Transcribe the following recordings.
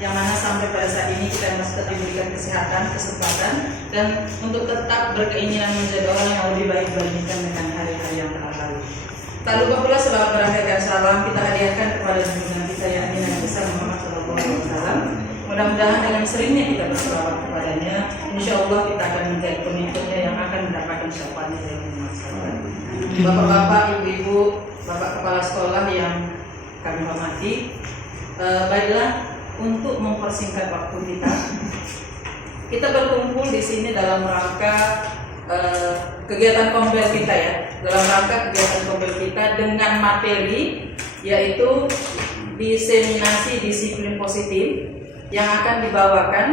yang mana sampai pada saat ini kita masih tetap diberikan kesehatan, kesempatan, dan untuk tetap berkeinginan menjadi orang yang lebih baik dibandingkan dengan hari-hari yang telah lalu. Tak lupa pula selamat berakhir dan salam kita hadiahkan kepada junjungan kita yang amin dan besar Muhammad SAW. Mudah-mudahan dengan seringnya kita berselawat kepadanya, insya Allah kita akan menjadi pengikutnya yang akan mendapatkan syafaatnya dari masyarakat. Bapak-bapak, ibu-ibu, bapak kepala sekolah yang kami hormati, baiklah, untuk mempersingkat waktu kita berkumpul di sini dalam rangka kegiatan kompel kita ya, dalam rangka kegiatan kompel kita dengan materi yaitu diseminasi disiplin positif yang akan dibawakan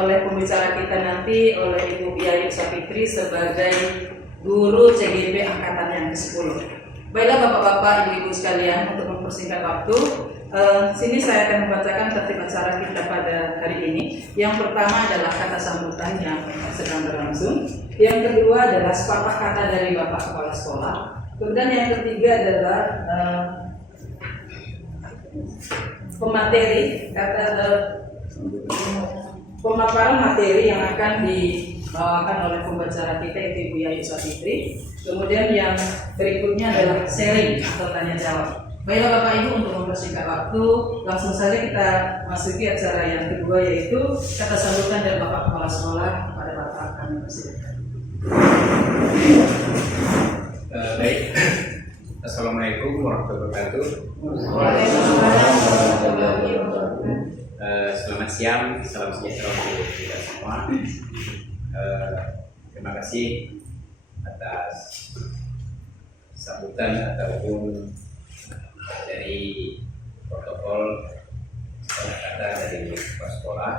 oleh pembicara kita nanti, oleh Ibu Yayu Sapitri sebagai guru CGP angkatan yang ke-10. Baiklah bapak-bapak, ibu-ibu sekalian, untuk mempersingkat waktu, sini saya akan membacakan tertib acara kita pada hari ini. Yang pertama adalah kata sambutan yang sedang berlangsung. Yang kedua adalah sepatah kata dari Bapak Kepala Sekolah. Kemudian yang ketiga adalah pemateri, pemaparan materi yang akan dibawakan oleh pembicara kita yaitu Ibu Yayu Sapitri. Kemudian yang berikutnya adalah sharing atau tanya jawab. Baiklah Bapak Ibu, untuk mempersingkat waktu, langsung saja kita masuki acara yang kedua yaitu kata sambutan dari Bapak Kepala Sekolah kepada Bapak kami persilakan. Baik, Assalamualaikum warahmatullahi wabarakatuh. Selamat siang, salam sejahtera untuk kita semua. Terima kasih atas sambutan ataupun dari protokol kata dari kepala sekolah.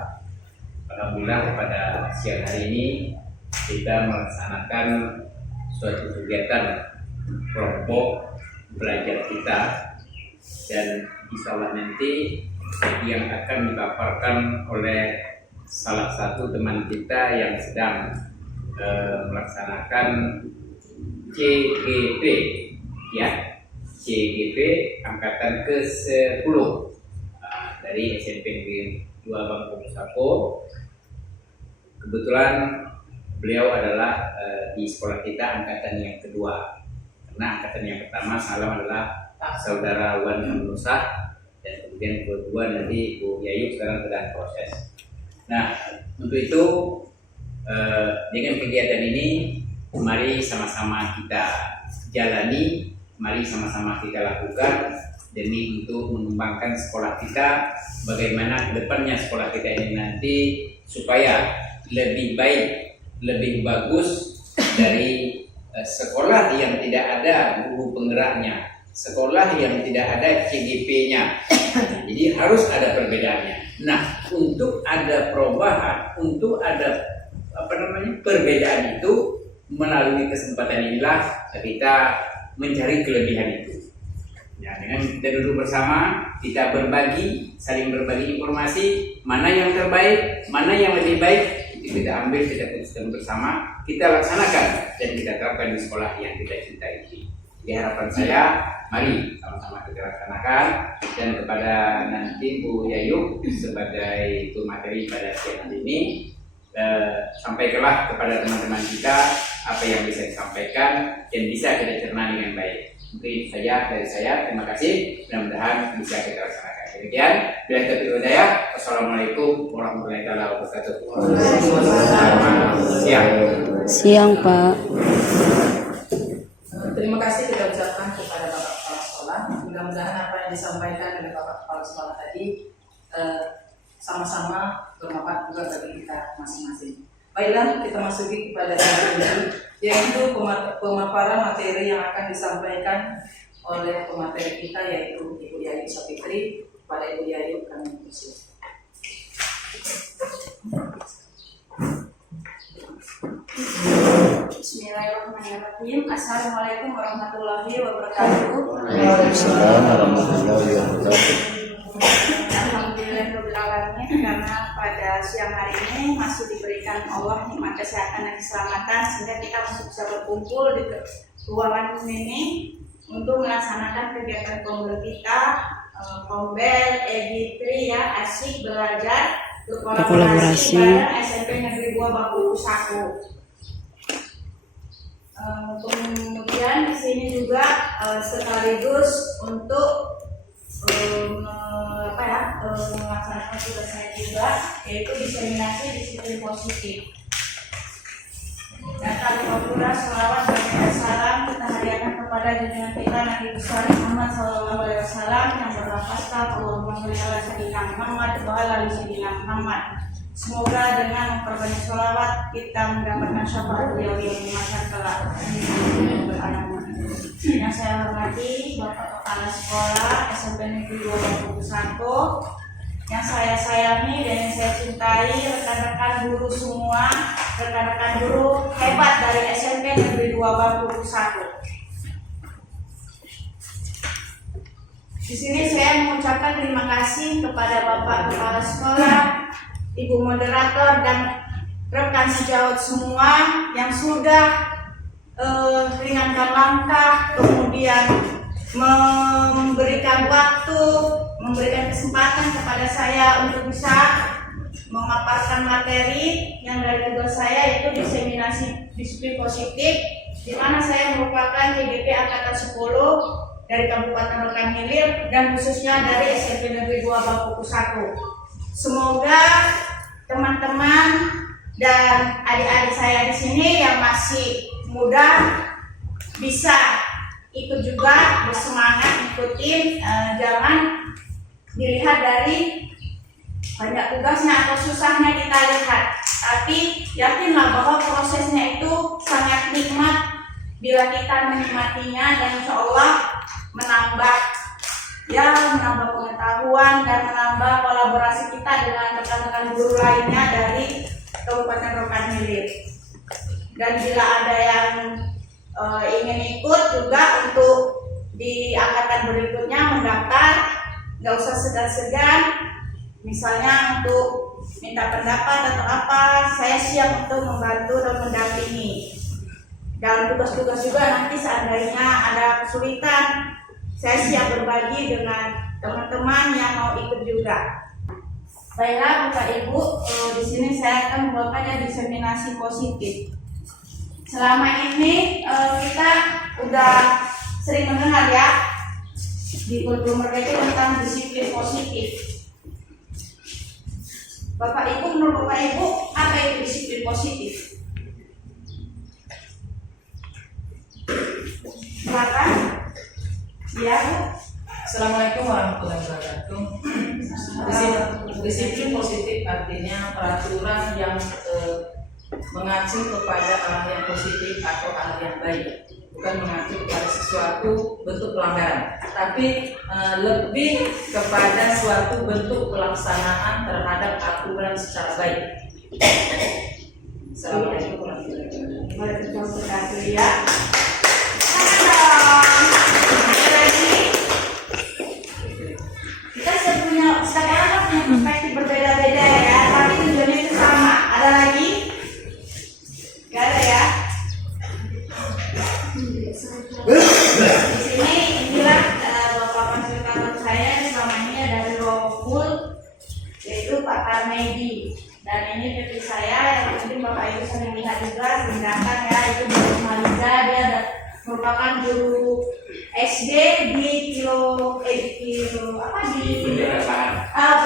Alhamdulillah pada siang hari ini kita melaksanakan suatu kegiatan kelompok belajar kita, dan insya Allah nanti yang akan dipaparkan oleh salah satu teman kita yang sedang melaksanakan CGP ya, CGP angkatan ke-10 dari SMP Negeri 2 Bangku Sako. Kebetulan beliau adalah di sekolah kita angkatan yang kedua, karena angkatan yang pertama salam adalah saudara Wan Nusah, dan kemudian kedua nanti Bu Yayu sekarang sedang proses. Nah, untuk itu dengan kegiatan ini mari sama-sama kita jalani, mari sama-sama kita lakukan demi untuk mengembangkan sekolah kita, bagaimana kedepannya sekolah kita ini nanti supaya lebih baik, lebih bagus dari sekolah yang tidak ada guru penggeraknya, sekolah yang tidak ada CGP-nya. Jadi harus ada perbedaannya. Nah, untuk ada perubahan, untuk ada perbedaan itu, melalui kesempatan inilah kita mencari kelebihan itu. Ya, dengan kita duduk bersama, kita berbagi, saling berbagi informasi, mana yang terbaik, mana yang lebih baik, itu kita ambil, kita putuskan bersama, kita laksanakan dan kita terapkan di sekolah yang kita cintai ini. Jadi harapan saya, mari sama-sama kita laksanakan, dan kepada nanti Bu Yayu sebagai materi pada siang hari ini, sampaikanlah kepada teman-teman kita apa yang bisa disampaikan dan bisa kita cerna dengan baik. Mungkin itu saja dari saya. Terima kasih. Mudah-mudahan bisa kita laksanakan. Demikian. Bila taufiq hidayah. Wassalamualaikum warahmatullahi wabarakatuh. Siang Pak. Terima kasih kita ucapkan kepada Bapak Kepala Sekolah. Mudah-mudahan apa yang disampaikan oleh Bapak Kepala Sekolah tadi sama-sama bermanfaat juga bagi kita masing-masing. Baiklah, kita masuki kepada yang ini, yaitu pemaparan materi yang akan disampaikan oleh pemateri kita, yaitu Ibu Yayu Sapitri. Pada Ibu Yayu kami persilakan. Bismillahirrahmanirrahim. Assalamualaikum warahmatullahi wabarakatuh. Waalaikumsalam warahmatullahi wabarakatuh. Alhamdulillahirrahmanirrahim, karena pada siang hari ini masih diberikan Allah nikmat kesehatan dan keselamatan sehingga kita masih bisa berkumpul di ruangan ini untuk melaksanakan kegiatan kompel kita Kombel, Egitri ya, asik belajar Berkolaborasi. bareng SMP Negeri 2 Baku Saku. Kemudian di sini juga sekaligus untuk melaksanakan tugas saya juga, yaitu diseminasi disiplin positif. Dan Al-Fatihah, sholawat dan salam kita hadiahkan kepada junjungan kita Nabi besar Muhammad SAW yang berlafazkan Allahumma sholli ala sayyidina Muhammad wa ala ali sayyidina Muhammad. Semoga dengan memperbanyak sholawat kita mendapatkan syafaat beliau yang di masa kelak. Yang saya hormati Bapak Kepala Sekolah SMP Negeri 2 Baku Saku, yang saya sayangi dan yang saya cintai, rekan-rekan guru semua, rekan-rekan guru hebat dari SMP Negeri 2 Baku Saku. Di sini saya mengucapkan terima kasih kepada Bapak Kepala Sekolah, Ibu Moderator, dan rekan sejawat semua yang sudah meringankan langkah, kemudian memberikan waktu, memberikan kesempatan kepada saya untuk bisa memaparkan materi yang dari tugas saya, yaitu diseminasi disiplin positif, di mana saya merupakan HGP Angkatan 10 dari Kabupaten Rokan Hilir dan khususnya dari SMP Negeri 2 Baku Saku. Semoga teman-teman dan adik-adik saya di sini yang masih muda bisa ikut juga bersemangat ikutin, jangan dilihat dari banyak tugasnya atau susahnya kita lihat, tapi yakinlah bahwa prosesnya itu sangat nikmat bila kita menikmatinya, dan insya Allah menambah pengetahuan dan menambah kolaborasi kita dengan rekan-rekan guru lainnya dari Kabupaten Rokan Hilir. Dan bila ada yang ingin ikut juga untuk di angkatan berikutnya mendaftar, nggak usah segan-segan, misalnya untuk minta pendapat atau apa, saya siap untuk membantu dan mendampingi. Dalam tugas-tugas juga nanti seandainya ada kesulitan, saya siap berbagi dengan teman-teman yang mau ikut juga. Baiklah Bapak Ibu, di sini saya akan membawakan diseminasi positif. Selama ini kita udah sering mendengar ya di kurikulum Merdeka tentang disiplin positif. Bapak Ibu, menurut Bapak Ibu, apa itu disiplin positif? Silakan. Ya, Bu. Assalamualaikum warahmatullahi wabarakatuh. Disiplin positif artinya peraturan yang mengacu kepada arah yang positif atau arah yang baik, bukan mengacu kepada sesuatu bentuk pelanggaran, tapi lebih kepada suatu bentuk pelaksanaan terhadap aturan secara baik. Assalamualaikum warahmatullahi Wabarakatuh ya. Kita sekarang punya perspektif berbeda-beda ya, tapi tujuannya itu sama. Ada lagi? Gak ada ya? Di sini inilah Bapak konsultan saya selama ini ada dari Rohul, yaitu Pak Tarmedi. Dan ini PT saya yang mungkin Bapak Ibu sering lihat juga, sedangkan ya itu Bu Maliza, dia merupakan guru SD di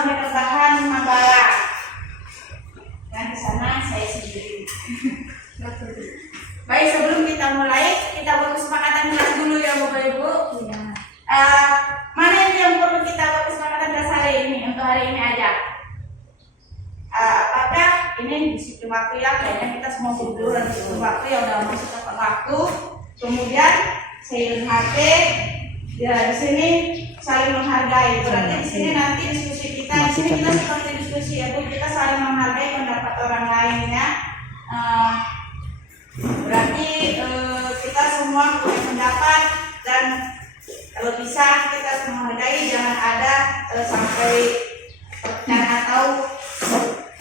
Penetapan Manggala. Dan di sana saya sendiri. Baik, sebelum kita mulai, kita buat kesepakatan kelas dulu ya Bapak Ibu. Mana yang perlu kita buat kesepakatan kelas hari ini, untuk hari ini aja? Apakah ini disiplin waktu ya? Kayaknya kita semua dulu dan disiplin waktu ya, udah masuk tepat waktu. Kemudian seiring HP, ya di sini saling menghargai. Berarti di sini nanti diskusi kita, di sini kita seperti diskusi ya, kita saling menghargai pendapat orang lain ya. Berarti kita semua punya pendapat, dan kalau bisa kita menghargai, jangan ada sampai atau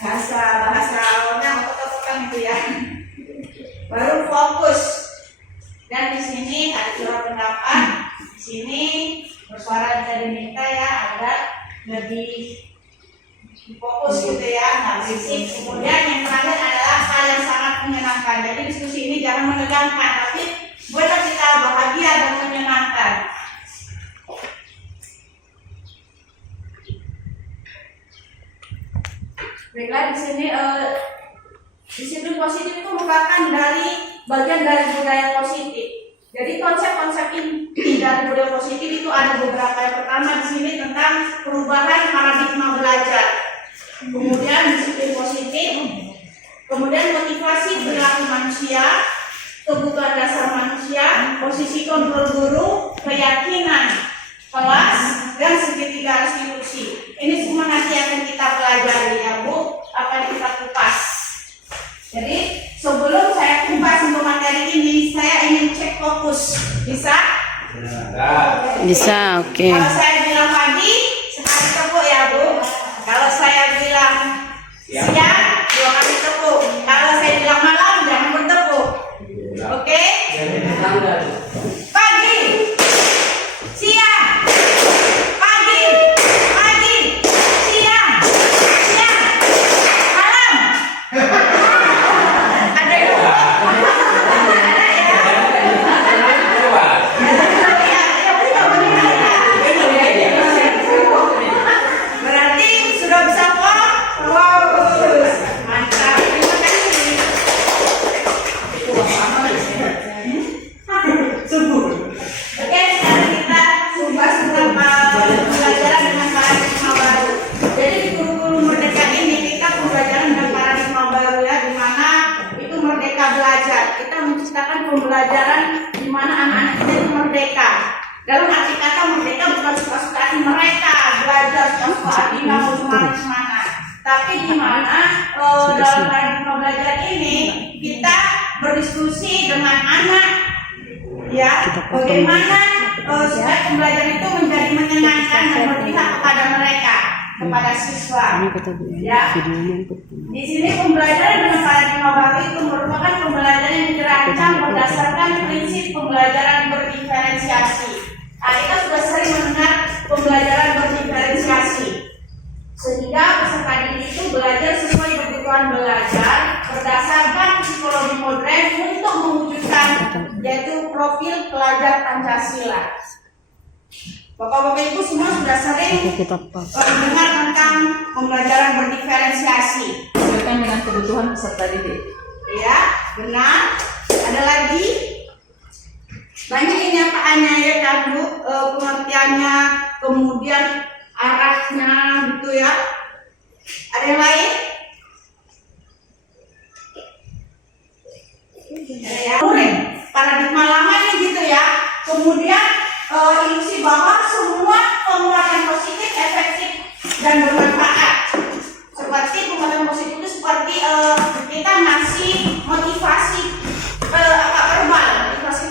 bahasa awalnya otot-ototan itu ya. Baru fokus. Dan di sini ada surat pendapat, di sini bersuara bisa diminta ya, lebih fokus gitu ya, nggak berisik. Kemudian yang terakhir adalah hal yang sangat menyenangkan. Jadi diskusi ini jangan menegangkan, tapi buatlah kita bahagia dan menyenangkan. Baiklah, disiplin positif itu merupakan bagian dari budaya positif. Jadi konsep-konsep inti dari budaya positif itu ada beberapa. Yang pertama di sini tentang perubahan paradigma belajar. Kemudian disiplin positif, kemudian motivasi perilaku manusia, kebutuhan dasar manusia, posisi kontrol guru, keyakinan kelas, dan segitiga restitusi. Ini semua nanti akan kita pelajari ya Bu, akan kita kupas. Jadi sebelum saya kupas untuk materi ini, saya ingin cek fokus. Bisa? Bisa, oke. Kalau saya bilang pagi, sekali tepuk ya Bu. Kalau saya bilang siang, 2 kali tepuk. Kalau saya bilang malam, jangan bertepuk. Oke? Pagi, siang, pagi, siang, malam. Ada yang berarti sudah bisa paham? Wow, mantap. Terima kasih. Oke, sekarang kita bahas tentang pembelajaran dengan paradigma baru. Jadi di kurikulum Merdeka ini kita pembelajaran dengan paradigma baru ya, di mana itu merdeka belajar. Kita menciptakan pembelajaran di mana anak-anak kita itu merdeka. Dalam arti kata merdeka bukan suka-suka hati mereka belajar suka-suka hati nggak mau semangat, tapi di mana dalam paradigma belajar ini kita berdiskusi dengan anak ya, bagaimana supaya pembelajaran itu menjadi menyenangkan dan berpihak kepada mereka, kepada siswa. Ya, di sini pembelajaran dengan paradigma baru itu merupakan pembelajaran yang dirancang berdasarkan prinsip pembelajaran berdiferensiasi. Kita sudah sering mendengar pembelajaran berdiferensiasi, sehingga peserta didik itu belajar sesuai kebutuhan belajar berdasarkan psikologi modern untuk mewujudkan yaitu profil pelajar Pancasila. Bapak-bapak ibu semua sudah sering mendengar tentang pembelajaran berdiferensiasi. Sesuaikan dengan kebutuhan peserta didik. Ya, benar. Ada lagi? Banyak ini apaannya ya kan Bu, pengertiannya, kemudian arahnya gitu ya. Ada yang lain? Ya, paradigma lamanya gitu ya. Kemudian ilusi bahwa semua penguatan positif efektif dan bermanfaat. Seperti penguatan positif itu seperti kita ngasih motivasi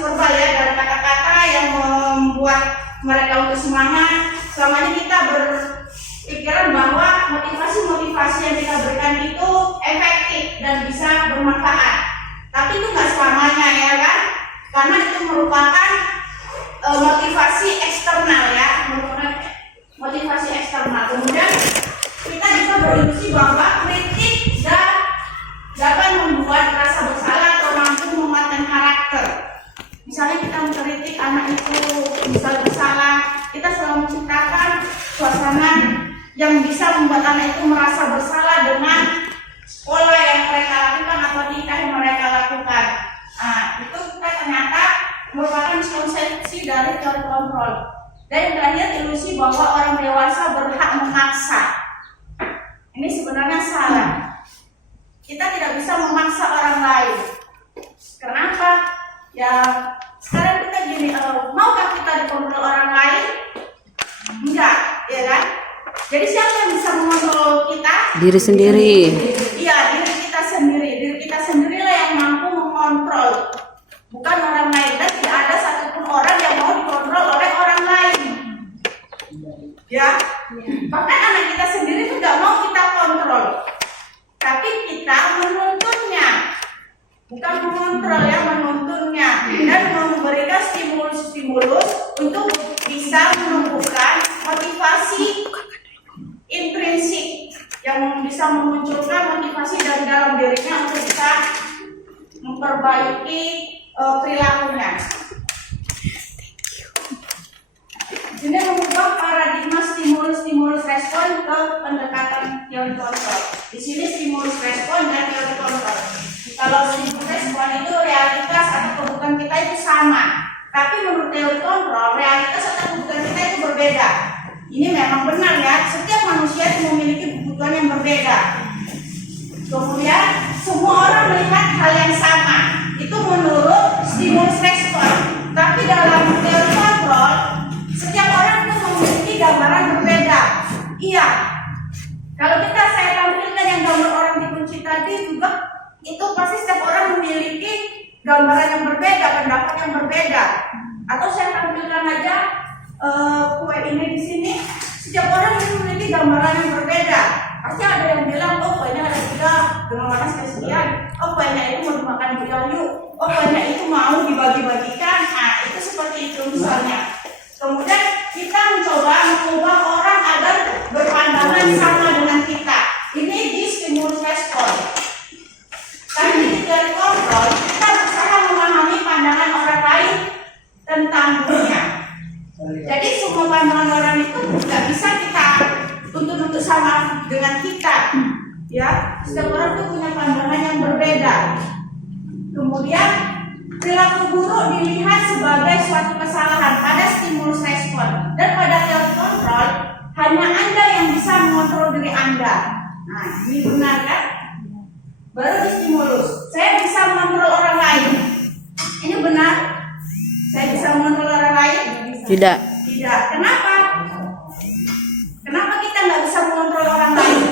verbal ya, dari kata-kata yang membuat mereka untuk semangat. Selama ini kita berpikiran bahwa motivasi yang kita berikan itu efektif dan bisa bermanfaat. Tapi itu nggak selamanya ya kan, karena itu merupakan motivasi eksternal ya, motivasi eksternal. Kemudian kita juga berilusi bahwa kritik dapat membuat rasa bersalah atau mampu menguatkan karakter. Misalnya kita mengkritik anak itu misal bersalah, kita selalu menciptakan suasana yang bisa membuat anak itu merasa bersalah dengan pola yang mereka lakukan atau tingkah yang mereka lakukan. Nah, itu kita ternyata merupakan konsepsi dari teori kontrol. Dan yang terakhir, ilusi bahwa orang dewasa berhak memaksa. Ini sebenarnya salah. Kita tidak bisa memaksa orang lain. Kenapa? Ya, sekarang kita gini, maukah kita dikontrol orang lain? Enggak, ya kan? Jadi siapa yang bisa mengontrol kita? Diri sendiri. Iya, diri kita sendiri. Diri kita sendirilah yang mampu mengontrol, bukan orang lain. Dan tidak ada satupun orang yang mau dikontrol oleh orang lain. Ya, bahkan anak kita sendiri itu nggak mau kita kontrol, tapi kita menuntunnya, bukan mengontrol ya, menuntunnya dan memberikan stimulus untuk bisa menumbuhkan motivasi bisa memunculkan motivasi dari dalam dirinya untuk bisa memperbaiki perilakunya. Ini mengubah paradigma stimulus respon ke pendekatan teori kontrol. Di sini stimulus respon dan teori kontrol. Kalau stimulus respon itu realitas atau kebutuhan kita itu sama, tapi menurut teori kontrol realitas atau kebutuhan kita itu berbeda. Ini memang benar ya, setiap manusia itu memiliki kebutuhan yang berbeda. Kemudian semua orang melihat hal yang sama, itu menurut stimulus respon. Tapi dalam teori kontrol setiap orang itu memiliki gambaran berbeda. Iya. Kalau saya tampilkan yang gambar orang dikunci tadi juga, itu pasti setiap orang memiliki gambaran yang berbeda, pendapat yang berbeda. Atau saya tampilkan aja kue ini di sini, setiap orang itu memiliki gambaran yang berbeda. Pasti ada yang bilang, oh kuenya ada 3 dengan warna sekian. Oh kuenya itu mau dimakan beliau yuk. Oh kuenya itu mau dibagi-bagikan. Nah itu seperti itu misalnya. Kemudian kita mencoba mengubah orang agar berpandangan sama dengan kita. Ini di stimulus respon. Tapi di teori kontrol kita berusaha memahami pandangan orang lain tentang dunia. Jadi semua pandangan orang itu tidak bisa kita tuntut untuk sama dengan kita. Ya, setiap orang itu punya pandangan yang berbeda. Kemudian perilaku buruk dilihat sebagai suatu kesalahan pada stimulus respon, dan pada teori kontrol hanya Anda yang bisa mengontrol diri Anda. Nah, ini benar kan? Baru di stimulus, saya bisa mengontrol orang lain. Ini benar? Saya bisa mengontrol orang lain? Tidak. Tidak. Kenapa? Kenapa kita nggak bisa mengontrol orang lain?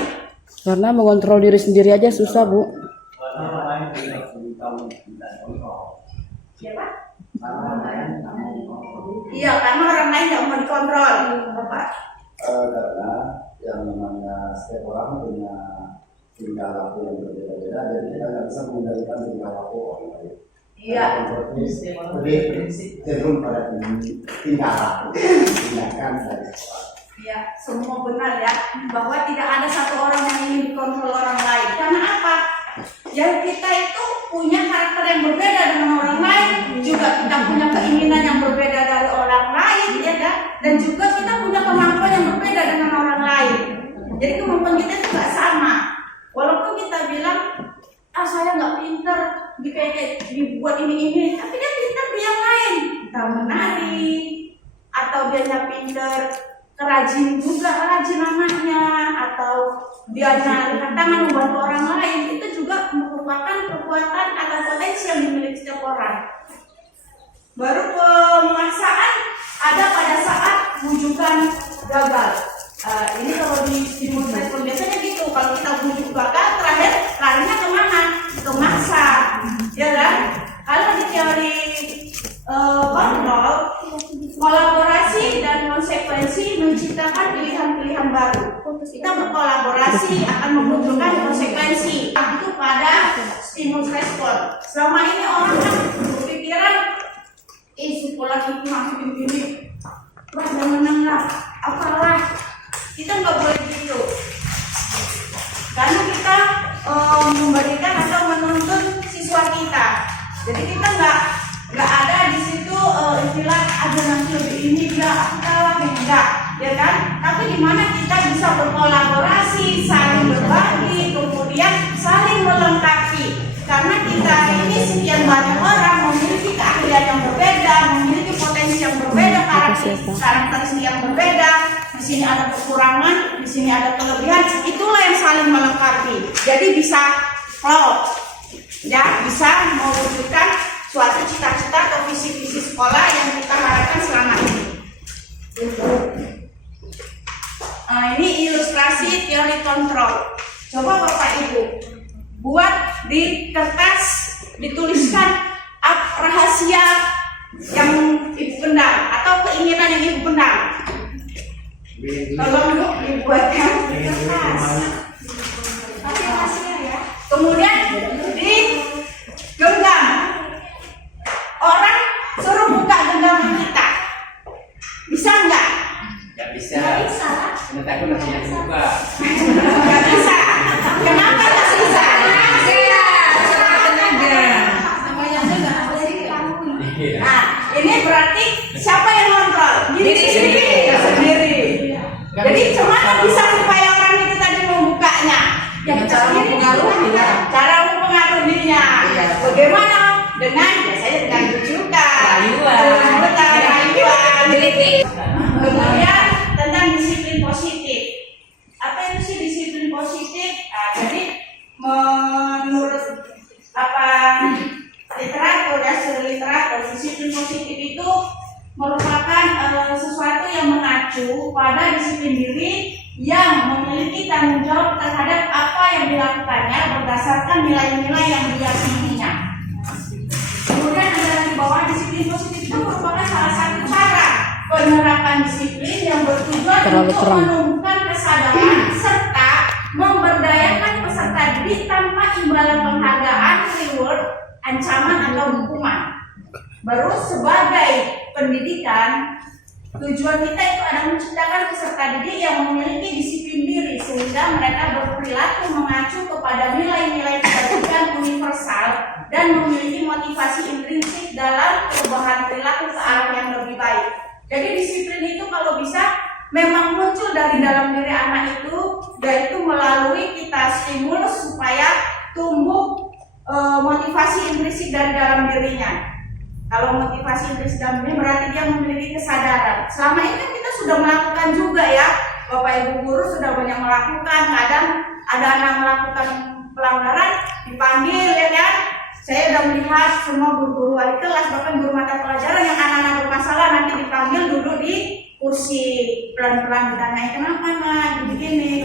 Karena mengontrol diri sendiri aja susah, Bu. Siapa? Iya, karena orang lain nggak mau dikontrol, Bapak. Karena yang namanya setiap orang punya tingkah laku yang berbeda-beda, jadi kita nggak bisa mengendalikan tingkah laku orang lain. Iya. Lebih cenderung pada tingkah laku, tindakan dari seseorang. Ya, semua benar ya, bahwa tidak ada satu orang yang ingin dikontrol orang lain. Karena apa? Ya kita itu punya karakter yang berbeda dengan orang lain, juga kita punya keinginan yang berbeda dari orang lain, ya kan? Dan juga kita punya kemampuan yang berbeda dengan orang lain. Jadi kemampuan kita itu nggak sama. Walaupun kita bilang, saya nggak pinter, dibuat ini, tapi dia pinter di yang lain, entah menari, atau dia pinter rajin anaknya, atau dia lihat tangan membantu orang lain, itu juga merupakan kekuatan atau potensi yang dimiliki setiap orang. Baru pemaksaan ada pada saat wujudan gagal. Ini kalau di stimulus respon biasanya gitu, kalau kita bujuk gagal, terakhir larinya kemana? Ke maksa, ya kan? Kalau di teori kontrol, kolaborasi dan konsekuensi menciptakan pilihan-pilihan baru. Kita berkolaborasi akan membutuhkan konsekuensi itu pada stimulus respon. Selama ini orang kan berpikiran, sekolah itu masuk begini, wah menang lah, apalah. Kita nggak boleh gitu, karena kita memberikan atau menuntut siswa kita. Jadi kita nggak ada di situ istilah ada nanti lebih ini dia aku kalah enggak, ya kan? Tapi di mana kita bisa berkolaborasi, saling berbagi, kemudian saling melengkapi. Karena kita ini sekian banyak orang memiliki keahlian yang berbeda, memiliki potensi yang berbeda, karakteristik yang berbeda. Di sini ada kekurangan, di sini ada kelebihan. Itulah yang saling melengkapi. Jadi bisa ya bisa mewujudkan suatu cita-cita atau visi-visi sekolah yang kita harapkan selama ini. Ini ilustrasi teori kontrol. Coba Bapak Ibu buat di kertas, dituliskan rahasia yang Ibu pendam atau keinginan yang Ibu pendam. Tolong dibuatkan di kertas. Tapi rahasia ya. Kemudian digenggam. Orang suruh buka genggaman kita, bisa nggak? Nggak bisa. Nggak bisa. Karena takut nanti yang buka. Nggak bisa. Jadi cemana bisa supaya orang itu tadi membukanya? Ya Dengan kita cara sendiri mempengaruhinya. cara mempengaruhinya. Iya. Bagaimana? Dengan biasanya dengan rujukan, rayuan, kritik. Kemudian tentang disiplin positif. Apa itu sih disiplin positif? Jadi menurut literatur ya, literatur, disiplin positif itu merupakan sesuatu yang mengacu pada disiplin diri yang memiliki tanggung jawab terhadap apa yang dilakukannya berdasarkan nilai-nilai yang diyakininya. Kemudian ada di bawah disiplin positif itu merupakan salah satu cara penerapan disiplin yang bertujuan Terlalu untuk terang. menumbuhkan kesadaran serta memberdayakan peserta didik tanpa imbalan penghargaan, reward, ancaman atau hukuman. Baru sebagai pendidikan, tujuan kita itu adalah menciptakan peserta didik yang memiliki disiplin diri sehingga mereka berperilaku mengacu kepada nilai-nilai kebajikan universal dan memiliki motivasi intrinsik dalam perubahan perilaku ke arah yang lebih baik. Jadi disiplin itu kalau bisa memang muncul dari dalam diri anak itu, yaitu melalui kita stimulus supaya tumbuh motivasi intrinsik dari dalam dirinya. Kalau motivasi intrinsik dalam diri berarti dia memiliki kesadaran. Selama ini kita sudah melakukan juga ya, Bapak Ibu guru sudah banyak melakukan. Kadang ada anak melakukan pelanggaran dipanggil ya kan. Saya sudah melihat semua guru-guru wali kelas, bahkan guru mata pelajaran yang anak-anak bermasalah nanti dipanggil duduk di kursi, pelan-pelan ditanyai kenapa nak, begini.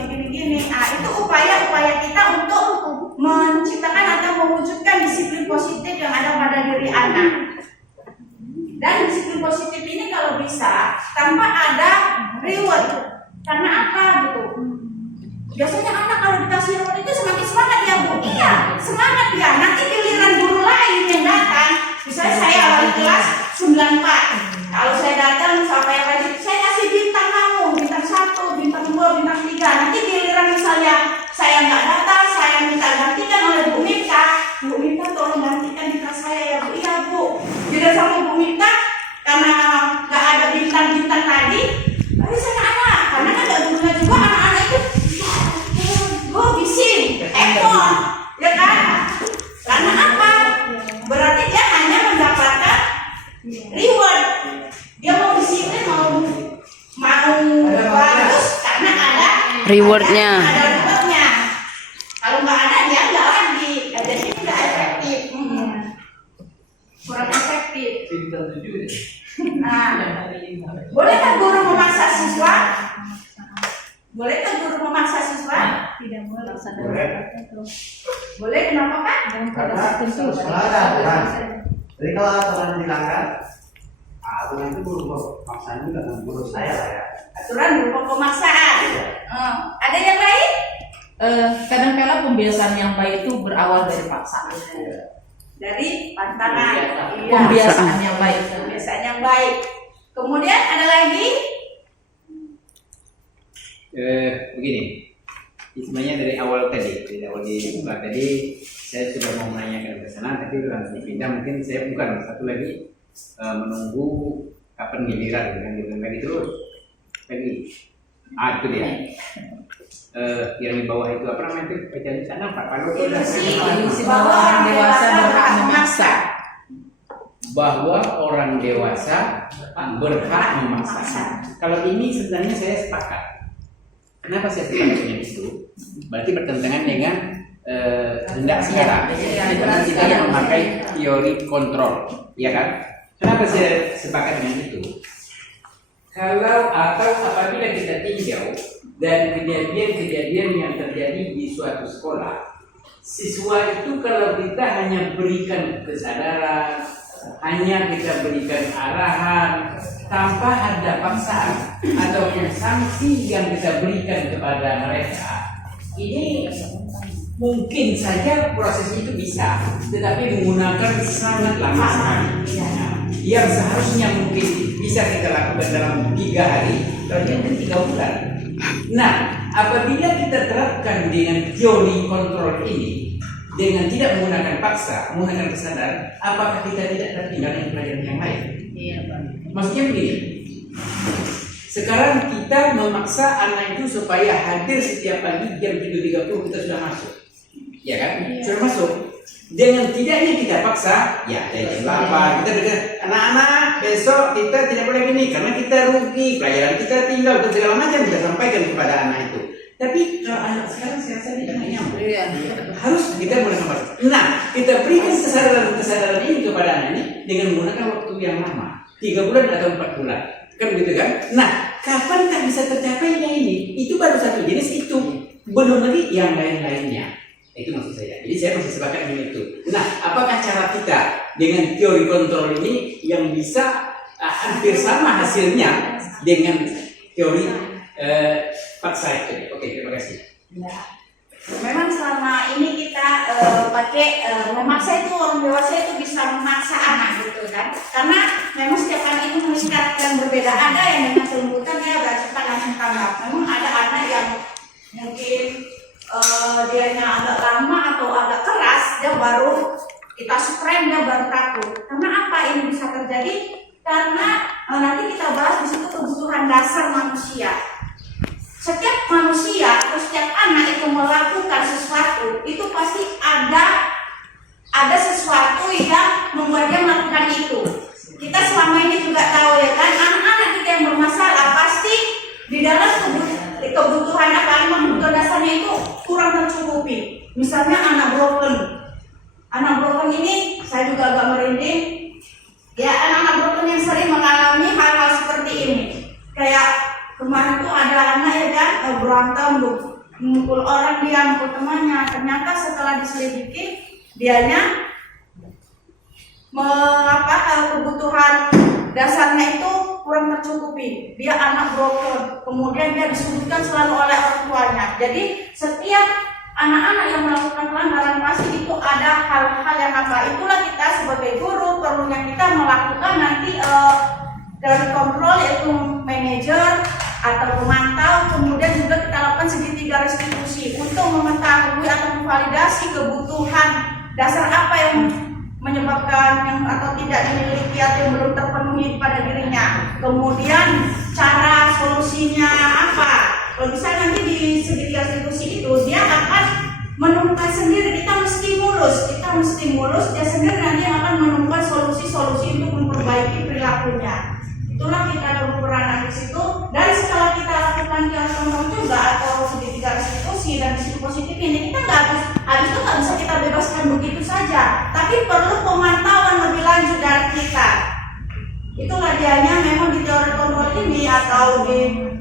Nah, itu upaya-upaya kita untuk menciptakan atau mewujudkan disiplin positif yang ada pada diri anak. Dan disiplin positif ini kalau bisa tanpa ada reward. Karena apa gitu? Biasanya anak kalau dikasih reward itu semakin semangat ya Bu. Iya, semangat ya. Nanti giliran guru lain yang datang. Misalnya saya awal kelas 94. Kalau saya datang sampai wajib, saya kasih bintang kamu, bintang 1, bintang 2, bintang 3. Nanti giliran misalnya saya nggak datang, saya minta gantikan oleh Bu Mita. Bu Mita tolong gantikan bintang saya ya Bu. Iya Bu. Tidak sama Bu Mita, karena nggak ada bintang-bintang tadi. Tapi saya anak, karena kan nggak gurunya juga anak-anak itu. Gue bising, ekor, ya kan? Karena apa? Berarti dia hanya mendapatkan reward. Dia mau disiplin, mau bagus karena ada Rewardnya. Ada rewardnya. Kalau nggak ada dia nggak lagi. Jadi nggak efektif. Kurang efektif. Nah, bolehkah guru memaksa siswa? Bolehkah guru memaksa siswa? Tidak boleh. Boleh, kenapa Pak? Karena sekolah ada aturan. Jadi kalau aturan dilanggar, aturan itu guru pemaksaan juga menurut saya lah ya. Aturan berupa pemaksaan. Ada yang lain? Kadang-kala pembiasaan yang baik itu berawal dari paksaan. Dari pantangan. Iya. Pembiasaan yang baik. Pembiasaan yang baik. Kemudian ada lagi? Begini, sebenarnya dari awal dibuka tadi saya sudah mau menanyakan ke sana, tapi langsung pindah. Mungkin saya bukan satu lagi menunggu kapan giliran, kan giliran lagi terus lagi. Itu dia. Yang di bawah itu apa namanya itu bacaan di sana Pak? Kalau Ilusi bahwa orang dewasa berhak memaksa. Bahwa orang dewasa berhak memaksa. Kalau ini sebenarnya saya sepakat. Kenapa saya sepakat dengan itu? Berarti bertentangan dengan hendak sekarang. Karena kita memakai teori kontrol, ya kan? Kenapa saya sepakat dengan itu? Kalau atau apabila kita tinjau dan kejadian-kejadian yang terjadi di suatu sekolah, siswa itu kalau kita hanya berikan kesadaran, hanya kita berikan arahan tanpa ada paksaan ataupun sanksi yang kita berikan kepada mereka, ini mungkin saja proses itu bisa, tetapi menggunakan sangat lama sekali. Yang seharusnya mungkin bisa kita lakukan dalam 3 hari, ternyata 3 bulan. Nah, apabila kita terapkan dengan teori kontrol ini, dengan tidak menggunakan paksa, menggunakan kesadaran, apakah kita tidak tertinggal dengan pelajaran yang lain? Iya, Pak. Maksudnya begini, Sekarang kita memaksa anak itu supaya hadir setiap pagi jam 7.30 kita sudah masuk. Ya kan? Sudah masuk. Dengan tidaknya kita paksa, ya dari jam 8 kita dengar anak-anak besok kita tidak boleh gini karena kita rugi, pelajaran kita tinggal dan segala macam kita sampaikan kepada anak itu. Tapi kalau anak sekarang saya rasa tidak nyambung. Harus kita mulai sama. Nah, kita berikan kesadaran ini kepada anak ini dengan menggunakan waktu yang lama, 3 bulan atau 4 bulan. Kan begitu kan? Nah, kapan tak bisa tercapainya ini? Itu baru satu jenis itu. Belum lagi yang lain-lainnya. Itu maksud saya. Jadi saya masih sepakat dengan itu. Nah, apakah cara kita dengan teori kontrol ini yang bisa hampir sama hasilnya dengan teori paksa itu? Oke, terima kasih. Ya. Memang selama ini kita pakai memaksa itu, orang dewasa itu bisa memaksa anak gitu kan, karena memang setiap anak itu mengikat yang berbeda. Ada yang dengan kelembutan dia udah cepat langsung tanggap. Memang ada anak yang mungkin dianya agak lama atau agak keras, dia baru kita spreng, dia baru takut. Karena apa ini bisa terjadi? Karena nanti kita bahas di situ kebutuhan dasar manusia. Setiap manusia atau setiap anak itu melakukan sesuatu, itu pasti ada sesuatu yang membuat dia melakukan itu. Kita selama ini juga tahu ya kan, anak-anak kita yang bermasalah pasti di dalam kebutuhan kebutuhan dasarnya itu kurang tercukupi. Misalnya anak broken ini saya juga agak merinding. Ya, anak-anak broken yang sering mengalami hal-hal seperti ini. Kayak kemarin tuh ada anak ya kan berantem, memukul orang, dia memukul temannya. Ternyata setelah diselidiki, dianya kebutuhan dasarnya itu kurang tercukupi. Dia anak broken, kemudian dia disudutkan selalu oleh orang tuanya. Jadi setiap anak-anak yang melakukan pelanggaran pasti itu ada hal-hal yang itulah kita sebagai guru perlunya kita melakukan nanti dari kontrol, yaitu manajer atau pemantau, kemudian juga kita lakukan segitiga restitusi untuk mengetahui atau memvalidasi kebutuhan dasar apa yang menyebabkan yang atau tidak dimiliki atau yang belum terpenuhi pada dirinya. Kemudian cara solusinya apa? Kalau bisa nanti di segitiga restitusi itu dia akan menemukan sendiri. Kita mesti mulus, dia sendiri nanti akan menemukan solusi-solusi untuk memperbaiki perilakunya. Itulah kita berperan di situ. Dan setelah kita lakukan kontrol juga atau segitiga restitusi dan disitu positif ini, kita habis itu nggak bisa kita bebaskan begitu saja, tapi perlu pemantauan lebih lanjut dari kita. Itulah dianya memang di teori kontrol ini atau di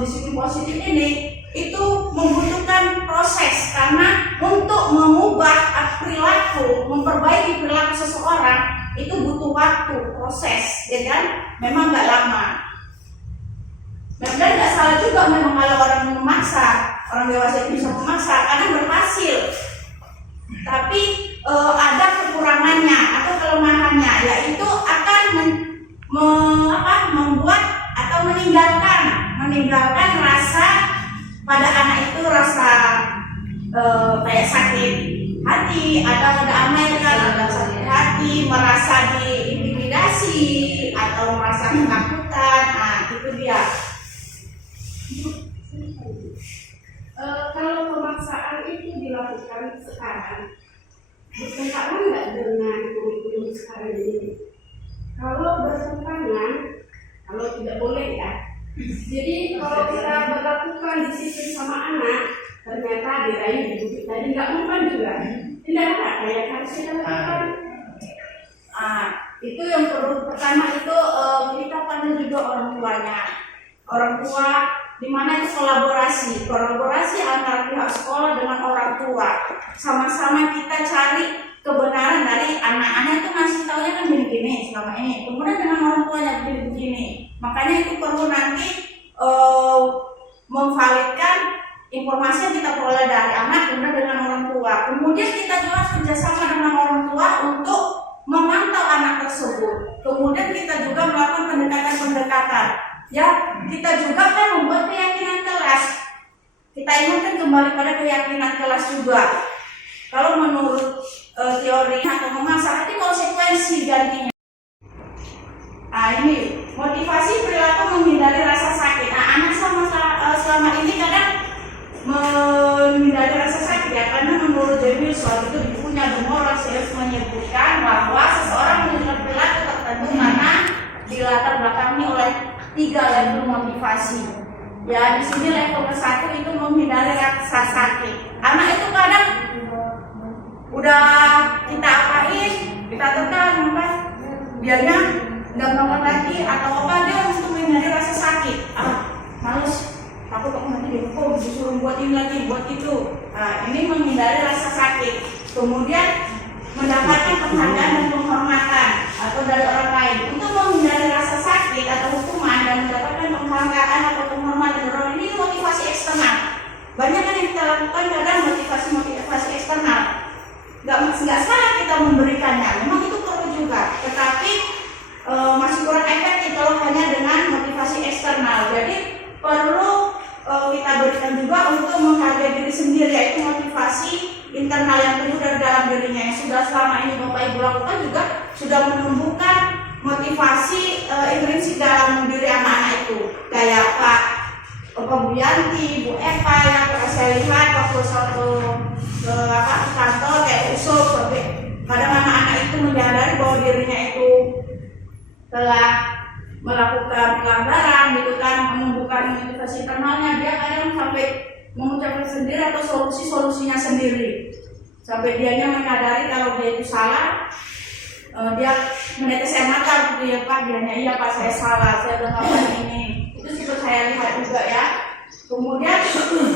disitu positif ini itu membutuhkan proses, karena untuk mengubah perilaku, memperbaiki perilaku seseorang itu butuh waktu, proses, ya kan? Memang nggak lama. Dan nggak salah juga memang kalau orang memaksa, orang dewasa itu bisa memaksa, kadang berhasil. Tapi ada kekurangannya atau kelemahannya, yaitu akan membuat atau meninggalkan rasa pada anak itu, rasa kayak sakit hati, ada anak yang ada sakit hati, merasa diintimidasi atau merasa ketakutan. Nah, itu dia. Kalau pemaksaan itu dilakukan sekarang, bertentangan nggak dengan kurikulum sekarang ini? Kalau bertentangan, kalau tidak boleh ya. Jadi kalau kita berlakukan disiplin sama anak, ternyata dirayu dibujuk tadi nggak mempan juga. Tidak ada kayak harus kita lakukan. Itu yang perlu. Pertama itu kita pandang juga orang tuanya. Orang tua di mana itu kolaborasi antara pihak sekolah dengan orang tua. Sama-sama kita cari kebenaran dari anak-anak itu ngasih taunya kan begini selama ini. Kemudian dengan orang tuanya begini. Makanya itu perlu nanti memvalidkan informasi yang kita peroleh dari anak kemudian dengan orang tua. Kemudian kita juga kerjasama dengan orang tua untuk memantau anak tersebut. Kemudian kita juga melakukan pendekatan. Ya, kita juga kan membuat keyakinan kelas. Kita ingatkan kembali pada keyakinan kelas juga. Kalau menurut teori atau memaksa, nanti konsekuensi gantinya. Nah ini motivasi perilaku menghindari rasa sakit. Nah anak selama ini kadang menghindari rasa sakit ya, karena menurut Jamil soal itu di bukunya The Moral Self menyebutkan bahwa seseorang menunjukkan perilaku tertentu karena dilatar belakangi oleh 3 level motivasi. Ya di sini level ke-1 itu menghindari rasa sakit. Anak itu kadang udah kita apain, kita tekan, kan biarnya nggak melakukan lagi atau apa, dia untuk menghindari rasa sakit. Males, aku kok nanti dihukum, disuruh buat ini lagi, buat itu. Nah, ini menghindari rasa sakit. Kemudian mendapatkan penghargaan dan penghormatan atau dari orang lain. Untuk menghindari rasa sakit atau hukuman dan mendapatkan penghargaan atau penghormatan dari orang lain, ini motivasi eksternal. Banyak kan yang kita lakukan kadang motivasi eksternal. Nggak salah kita memberikannya, memang itu perlu juga. Tetapi masih kurang efektif kalau hanya dengan motivasi eksternal. Jadi perlu kita berikan juga untuk menghargai diri sendiri, yaitu motivasi internal yang tumbuh dari dalam dirinya yang sudah selama ini Bapak Ibu lakukan juga sudah menumbuhkan motivasi intrinsik dalam diri anak-anak itu. Kayak Bu Yanti, Bu Eva yang saya lihat waktu suatu kantor kayak usul, kadang anak-anak itu menyadari bahwa dirinya itu telah melakukan pelanggaran gitu kan, menumbuhkan motivasi internalnya, dia kadang sampai mengucapkan sendiri atau solusinya sendiri, sampai dianya menyadari kalau dia itu salah. Dia menetes air mata gitu ya Pak, dianya iya Pak saya salah, saya udah ngelakuin ini. Itu sih saya lihat juga ya. Kemudian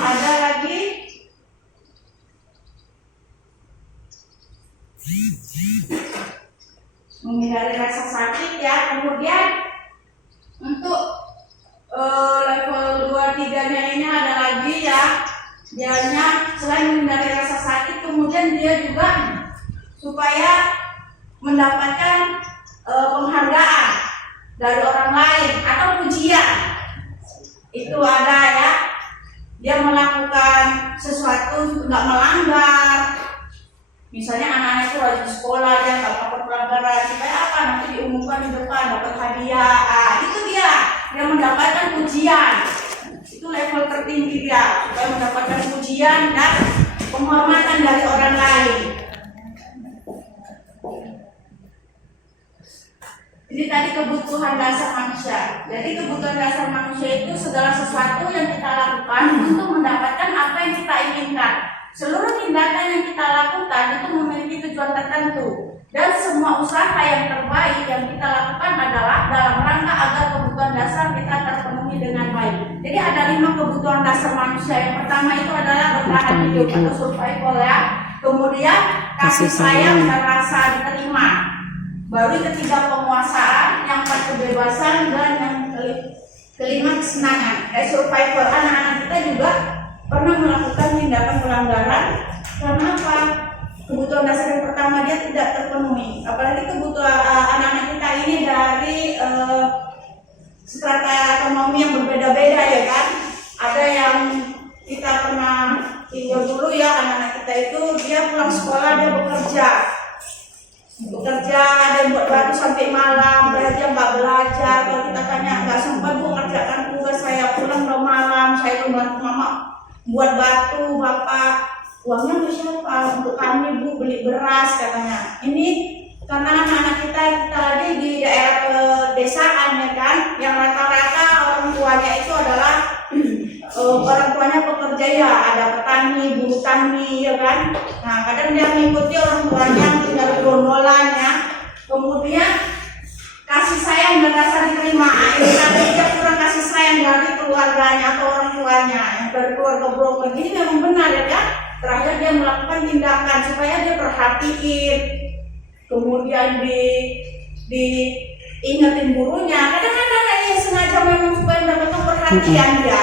ada lagi menghindari rasa sakit ya. Kemudian untuk level 2-3-nya ini ada lagi ya, dianya selain menghindari rasa sakit, kemudian dia juga supaya mendapatkan penghargaan dari orang lain atau pujian. Itu ada ya, dia melakukan sesuatu nggak melanggar. Misalnya anak-anak itu rajin sekolah, dia nggak melakukan pelanggaran, supaya apa, nanti diumumkan di depan dapat hadiah. Itu dia mendapatkan pujian. Itu level tertinggi dia, supaya mendapatkan pujian dan penghormatan dari orang lain. Ini tadi kebutuhan dasar manusia. Jadi kebutuhan dasar manusia itu segala sesuatu yang kita lakukan untuk mendapatkan apa yang kita inginkan. Seluruh tindakan yang kita lakukan itu memiliki tujuan tertentu, dan semua usaha yang terbaik yang kita lakukan adalah dalam rangka agar kebutuhan dasar kita terpenuhi dengan baik. Jadi ada 5 kebutuhan dasar manusia. Yang pertama itu adalah bertahan hidup atau survival ya. Kemudian kasih sayang dan rasa diterima. Baru yang ketiga penguasaan, yang keempat kebebasan, dan yang kelima kesenangan. Survival, anak-anak kita juga pernah melakukan tindakan pelanggaran karena apa? Kebutuhan dasar yang pertama dia tidak terpenuhi. Apalagi kebutuhan anak-anak kita ini dari strata ekonomi yang berbeda-beda ya kan. Ada yang kita pernah tinggal dulu ya, anak-anak kita itu dia pulang sekolah dia bekerja, ada yang buat batu sampai malam, belajar nggak belajar. Kalau kita tanya nggak sempat Bu ngerjakan tugas, saya pulang udah malam, saya membantu mama buat batu, bapak uangnya untuk siapa? Untuk kami Bu, beli beras katanya. Ini karena anak-anak kita lagi di daerah pedesaan ya kan, yang rata-rata orang tuanya itu adalah orang tuanya pekerja ya, ada petani, buruh tani ya kan. Nah kadang dia mengikuti orang tuanya tinggal gondolan ya. Kemudian kasih sayang dan rasa diterima. Ini tadi dia kurang kasih sayang dari keluarganya atau orang tuanya, yang dari keluarga broken. Ini memang benar ya kan. Terakhir dia melakukan tindakan supaya dia perhatiin, kemudian diingetin gurunya. Kadang-kadang dia sengaja memang supaya mendapatkan perhatian dia.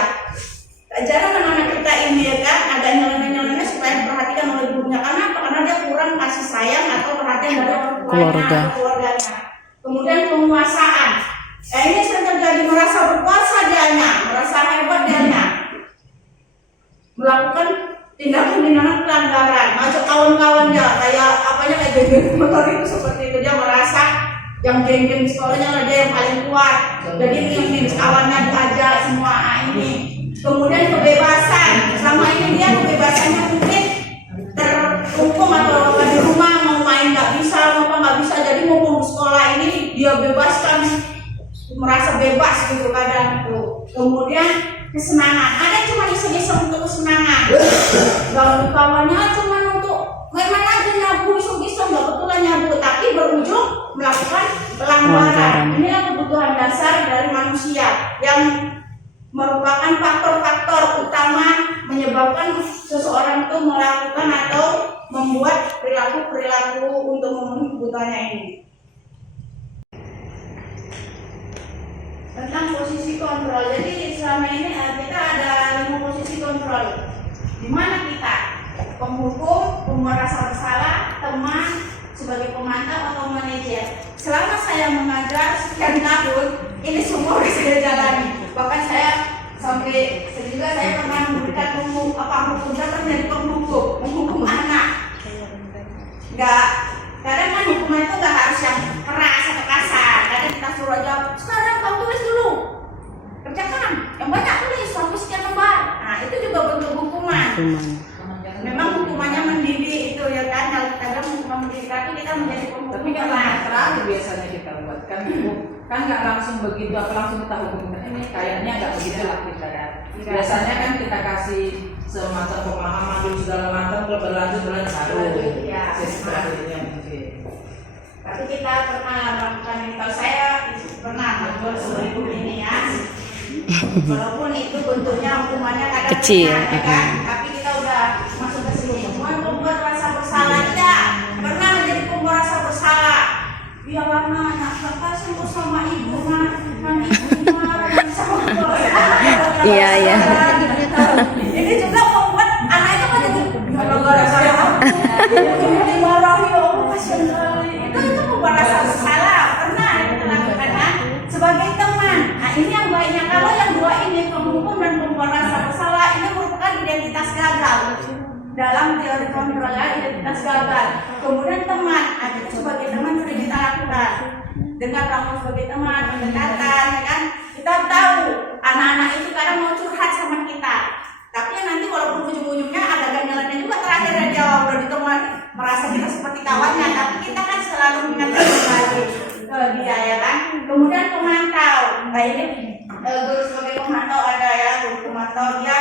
Jarang anak-anak kita ini ya kan, ada nyeleneh-nyeleneh supaya diperhatikan oleh gurunya. Karena apa? Karena dia kurang kasih sayang atau perhatian dari orang tuanya atau keluarganya. Kemudian penguasaan. Ini sering terjadi, merasa berkuasa dianya, merasa hebat dianya, melakukan tindakan-tindakan pelanggaran, ngajak kawan-kawannya kayak apanya kayak geng motor itu seperti itu. Dia merasa yang geng-geng sekolahnya ada yang paling kuat. Jadi yang kawannya diajak semua ini. Kemudian kebebasan, selama ini dia kebebasannya mungkin terhukum atau di rumah mau main nggak bisa, mau apa nggak bisa. Jadi mau di sekolah ini dia bebaskan, merasa bebas gitu kadang tuh. Kemudian kesenangan, ada cuma iseng-iseng untuk kesenangan. Kalau kawannya cuma untuk main aja nyabu, iseng-iseng nggak betulan nyabu, tapi berujung melakukan pelanggaran. Inilah kebutuhan dasar dari manusia yang merupakan faktor-faktor utama menyebabkan seseorang itu melakukan atau membuat perilaku-perilaku untuk memenuhi kebutuhannya ini. Tentang posisi kontrol, jadi selama ini kita ada 5 posisi kontrol. Di mana kita? Penghukum, pembuat rasa bersalah, teman, sebagai pemantau atau manajer. Selama saya mengajar sekian tahun, ini semua sudah saya jalani. Bahkan saya sampai juga saya pernah memberikan hukum jadi penghukum anak. Enggak, kadang kan hukuman itu nggak harus yang keras atau kasar. Kadang kita suruh jawab, sekarang kamu tulis dulu, kerjakan yang banyak tulis sampai sekian lembar. Nah itu juga bentuk hukuman. Memang hukumannya mendidik itu ya kan. Kadang hukuman mendidik tapi kita menjadi penghukum. Tapi kan terakhir biasanya kita buat kan nggak langsung begitu, apa langsung kita hukum ini kayaknya nggak begitu lah kita ya. Biasanya kan kita kasih semacam pemahaman dulu segala macam, kalau berlanjut baru ya, setelahnya mungkin. Tapi kita pernah melakukan ini. Kalau saya pernah membuat sebuah ini ya. Walaupun itu bentuknya hukumannya kadang Kecil, ya kan? Tapi kita udah masuk ke sini. Pembuat rasa bersalah tidak pernah menjadi pembuat rasa bersalah. Ya karena anak bapak sembuh sama ibu, nanti ibu marah sama bapak. Iya. Ini juga membuat anak itu kan jadi gara-gara saya jadi marahi, oh kasihan kali. Itu membuat rasa bersalah. Pernah kita lakukan kan? Sebagai teman. Nah ini yang baiknya kalau yang dua ini penghukum dan pembuat rasa bersalah ini merupakan identitas gagal. Dalam teori kontrol identitas gagal. Kemudian teman, itu sebagai teman sudah kita lakukan. Dengan kamu sebagai teman, pendekatan, ya kan? Kita tahu anak-anak itu kadang mau curhat sama kita. Tapi nanti walaupun ujung-ujungnya ada ganjalannya juga terakhir dia udah ditemukan merasa kita seperti kawannya. Tapi kita kan selalu mengingatkan kembali ke dia ya kan. Kemudian pemantau. Nah ini guru sebagai pemantau ada ya, guru pemantau dia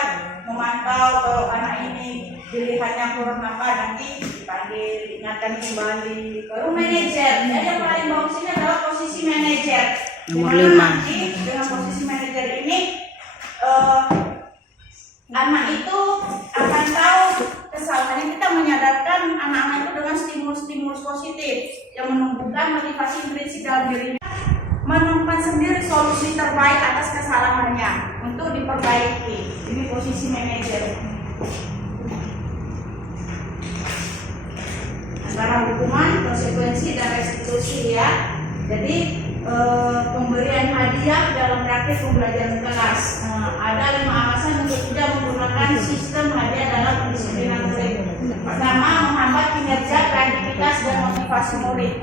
memantau kalau anak ini dilihatnya kurang apa nanti dipanggil, ingatkan kembali. Baru manajer, jadi yang paling bagus ini adalah posisi manajer. Nomor 5. Dengan posisi manajer ini anak itu akan tahu kesalahannya. Kita menyadarkan anak-anak itu dengan stimulus-stimulus positif yang menumbuhkan motivasi intrinsik dalam dirinya, menemukan sendiri solusi terbaik atas kesalahannya untuk diperbaiki. Ini posisi manajer. Antara hukuman, konsekuensi, dan restitusi ya. Jadi pemberian hadiah dalam praktik pembelajaran kelas. Ada 5 alasan untuk tidak menggunakan sistem hadiah dalam pendisiplinan murid. Pertama, menghambat kinerja, kreativitas, dan motivasi murid.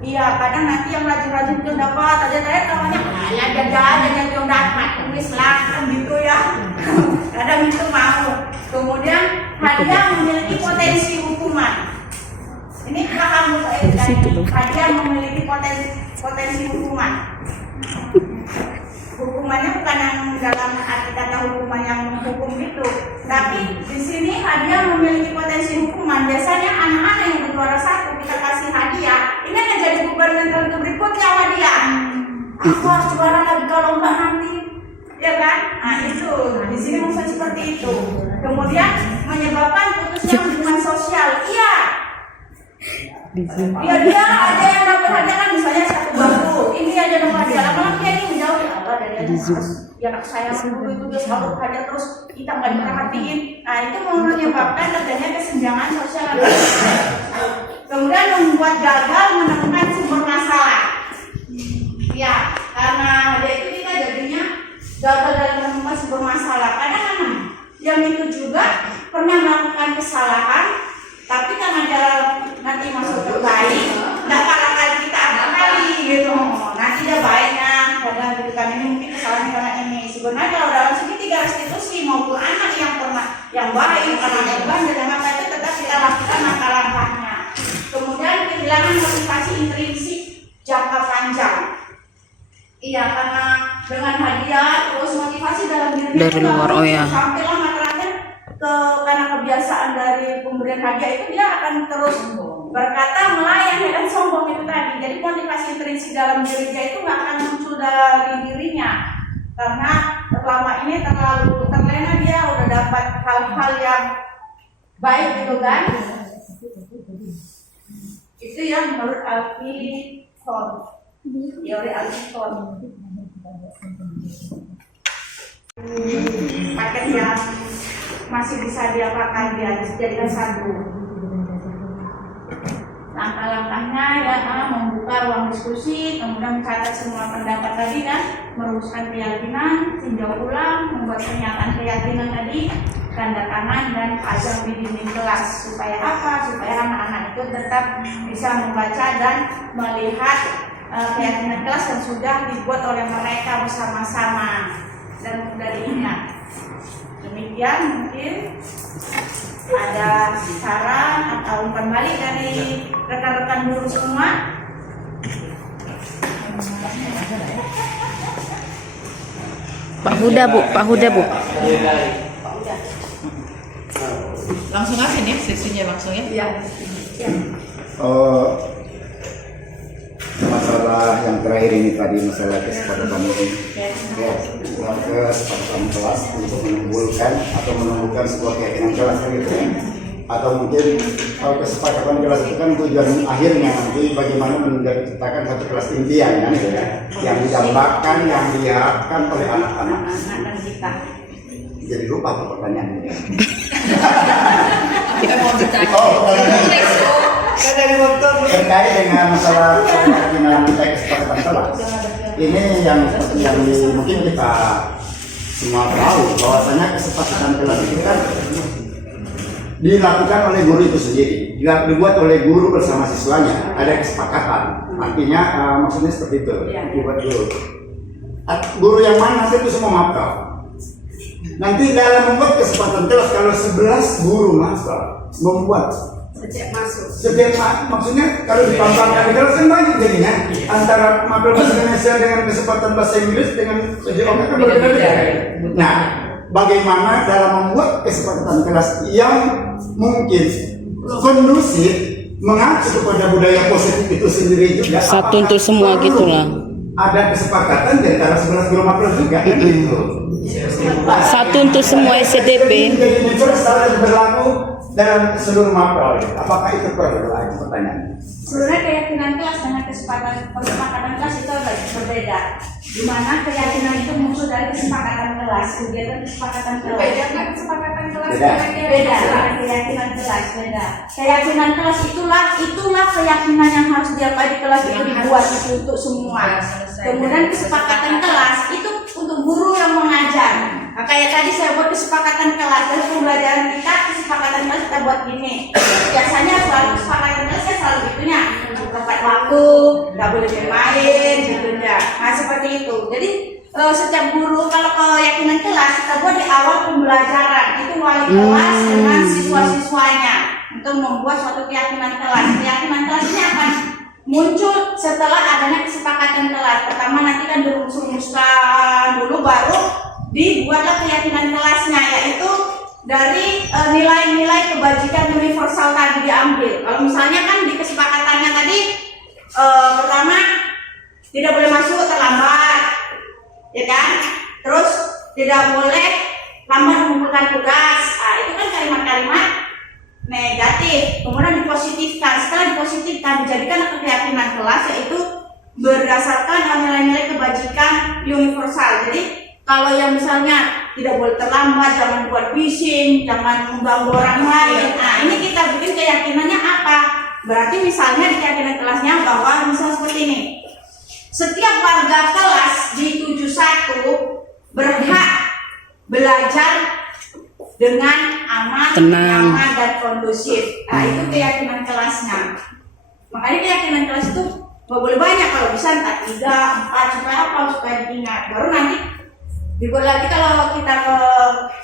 Iya, kadang nanti yang rajin-rajin itu dapat aja namanya ya jajan yang dapat tulis lah gitu ya. Kadang itu mau. Kemudian hadiah memiliki potensi hukuman. Ini paham hadiah memiliki potensi hukuman. Hukumannya bukan yang dalam arti kata hukuman yang menghukum itu, tapi di sini hadiah memiliki potensi hukuman. Biasanya anak-anak yang berjuara 1 kita kasih hadiah, ini akan jadi beban mental untuk berikutnya sama dia. Aku harus juara lagi kalau enggak nanti, ya kan? Nah itu di sini maksud seperti itu. Kemudian menyebabkan putusnya hubungan sosial. Iya. Dia ada yang dapat hadiah kan misalnya 1 bangku, ini aja dapat hadiah. Lama-lama dia ini menjauh ya Allah dari ya saya dulu itu dia selalu hadiah terus kita nggak diperhatiin. Nah itu menyebabkan terjadinya kesenjangan sosial. Kemudian membuat gagal menemukan sumber masalah. Ya karena hadiah itu kita jadinya gagal dalam menemukan sumber masalah. Kadang-kadang yang itu juga pernah melakukan kesalahan, tapi karena dia nanti masuk ke baik, nggak kalah kali kita ada kali gitu. yang baik, anak yang bandel, maka itu tetap kita lakukan langkah-langkahnya. Kemudian kehilangan motivasi intrinsik jangka panjang. Iya, karena dengan hadiah terus motivasi dalam dirinya Dari luar, oh ya. sampai lama terakhir karena kebiasaan dari pemberian hadiah itu dia akan terus berkata melayani dan sombong itu tadi. Jadi motivasi intrinsik dalam dirinya itu nggak akan muncul dari dirinya karena selama ini terlalu terlena, dia udah dapat hal-hal yang baik gitu kan. Itu yang menurut Alkitab, teori Alkitab. Paket yang masih bisa diapakan dia dijadikan satu. Langkah-langkahnya ya membuka ruang diskusi, kemudian mencatat semua pendapat tadi dan merumuskan keyakinan, tinjau ulang, membuat pernyataan keyakinan tadi, tanda tangan dan pasang di dinding kelas. Supaya apa? Supaya anak-anak itu tetap bisa membaca dan melihat keyakinan kelas yang sudah dibuat oleh mereka bersama-sama dan mudah diingat. Demikian mungkin ada saran atau umpan balik dari rekan-rekan guru semua. Pak Huda Bu. Langsung aja nih sesinya langsung ya. Iya. Masalah yang terakhir ini tadi, masalah kesepakatan ini, kesepakatan kelas untuk menumbuhkan sebuah keyakinan kelas gitu ya. Atau mungkin kalau kesepakatan kelas itu kan tujuan akhirnya nanti bagaimana menciptakan satu kelas impian kan gitu ya, yang didambakan, yang diharapkan oleh anak-anak. Jadi lupa pertanyaannya. Kita mau bicara. Terkait dengan masalah keyakinan kita kesepakatan kelas, ini yang mungkin kita semua tahu bahwasanya kesepakatan kelas itu kan dilakukan oleh guru itu sendiri, juga dibuat oleh guru bersama siswanya. Ada kesepakatan, artinya maksudnya seperti itu, dibuat guru. Guru yang mana itu semua mapel. Nanti dalam membuat kesepakatan kelas, kalau 11 guru mapel membuat maksudnya kalau dipampangkan di kelas kan banyak jadinya antara mapel bahasa Indonesia dengan kesempatan bahasa Inggris dengan PJOK kan berbeda-beda. Nah, bagaimana dalam membuat kesepakatan kelas yang mungkin kondusif mengacu kepada budaya positif itu sendiri juga. Satu untuk semua gitulah. Ada kesepakatan di antara 11 guru mapel juga kan gitu. Satu untuk semua SDP. Jadi universal berlaku dalam seluruh mapel. Apakah itu perlu lagi pertanyaannya? Sebenarnya keyakinan kelas dengan kesepakatan kelas itu agak berbeda. Di mana keyakinan itu muncul dari kesepakatan kelas, kegiatan kesepakatan kelas. Kesepakatan kelas Beda. Keyakinan kelas beda. Keyakinan kelas itulah keyakinan yang harus diapai di kelas itu dibuat itu untuk semua. Kemudian kesepakatan kelas itu untuk guru yang mengajar. Nah, kayak tadi saya buat kesepakatan kelas dari pembelajaran kita, kesepakatan kelas kita buat gini. Biasanya selalu kesepakatan kelas ya selalu itunya tepat waktu, nggak boleh main, gitu ya. Nah seperti itu. Jadi setiap guru kalau keyakinan kelas kita buat di awal pembelajaran itu wali kelas dengan siswa-siswanya untuk membuat suatu keyakinan kelas. Keyakinan kelas ini akan muncul setelah adanya kesepakatan kelas. Pertama nanti kan dirumuskan dulu, baru dibuatlah keyakinan kelasnya, yaitu dari nilai-nilai kebajikan universal tadi diambil. Kalau misalnya kan di kesepakatannya tadi pertama tidak boleh masuk terlambat, ya kan? Terus tidak boleh lambat mengumpulkan tugas. Nah, itu kan kalimat-kalimat negatif. Kemudian dipositifkan. Setelah dipositifkan dijadikan keyakinan kelas, yaitu berdasarkan nilai-nilai kebajikan universal. Jadi kalau yang misalnya tidak boleh terlambat, jangan buat bising, jangan mengganggu orang lain. Nah, ini kita bikin keyakinannya apa? Berarti misalnya di keyakinan kelasnya bahwa misalnya seperti ini. Setiap warga kelas di 71 berhak belajar dengan aman, nyaman, dan kondusif. Nah, itu keyakinan kelasnya. Makanya keyakinan kelas itu nggak boleh banyak, kalau bisa entah 3, 4, supaya apa? Supaya diingat. Baru nanti Dibuat lagi kalau kita ke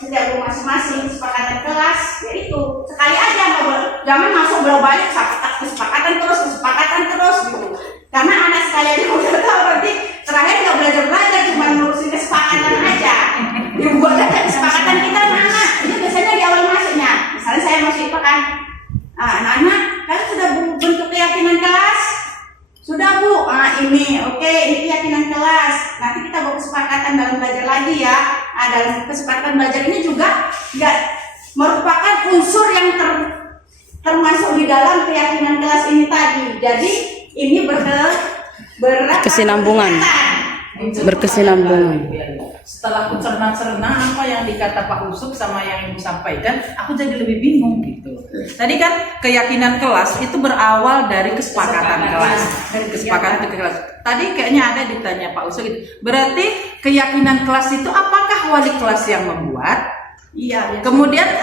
setiap rumah masing-masing kesepakatan kelas, ya itu sekali aja nggak boleh, jangan masuk bolak-balik kesepakatan terus gitu. Karena anak sekalian yang udah tahu nanti terakhir nggak belajar cuma ngurusin kesepakatan aja. Dibuat aja kesepakatan kita anak-anak. Ini biasanya di awal masuknya. Misalnya saya masuk IPA kan, anak-anak kan sudah bentuk keyakinan kelas. Sudah Bu, ini oke, ini keyakinan kelas. Nanti kita buat kesepakatan dalam belajar lagi ya. Dalam kesepakatan belajar ini juga nggak merupakan unsur yang termasuk di dalam keyakinan kelas ini tadi. Jadi ini Berkesinambungan. Setelah aku cerna-cerna apa yang dikata Pak Usuk sama yang Ibu sampaikan, aku jadi lebih bingung gitu. Tadi kan keyakinan kelas itu berawal dari kesepakatan kelas. Dari kesepakatan kelas. Tadi kayaknya ada ditanya Pak Usuk gitu. Berarti keyakinan kelas itu apakah wali kelas yang membuat? Iya. Kemudian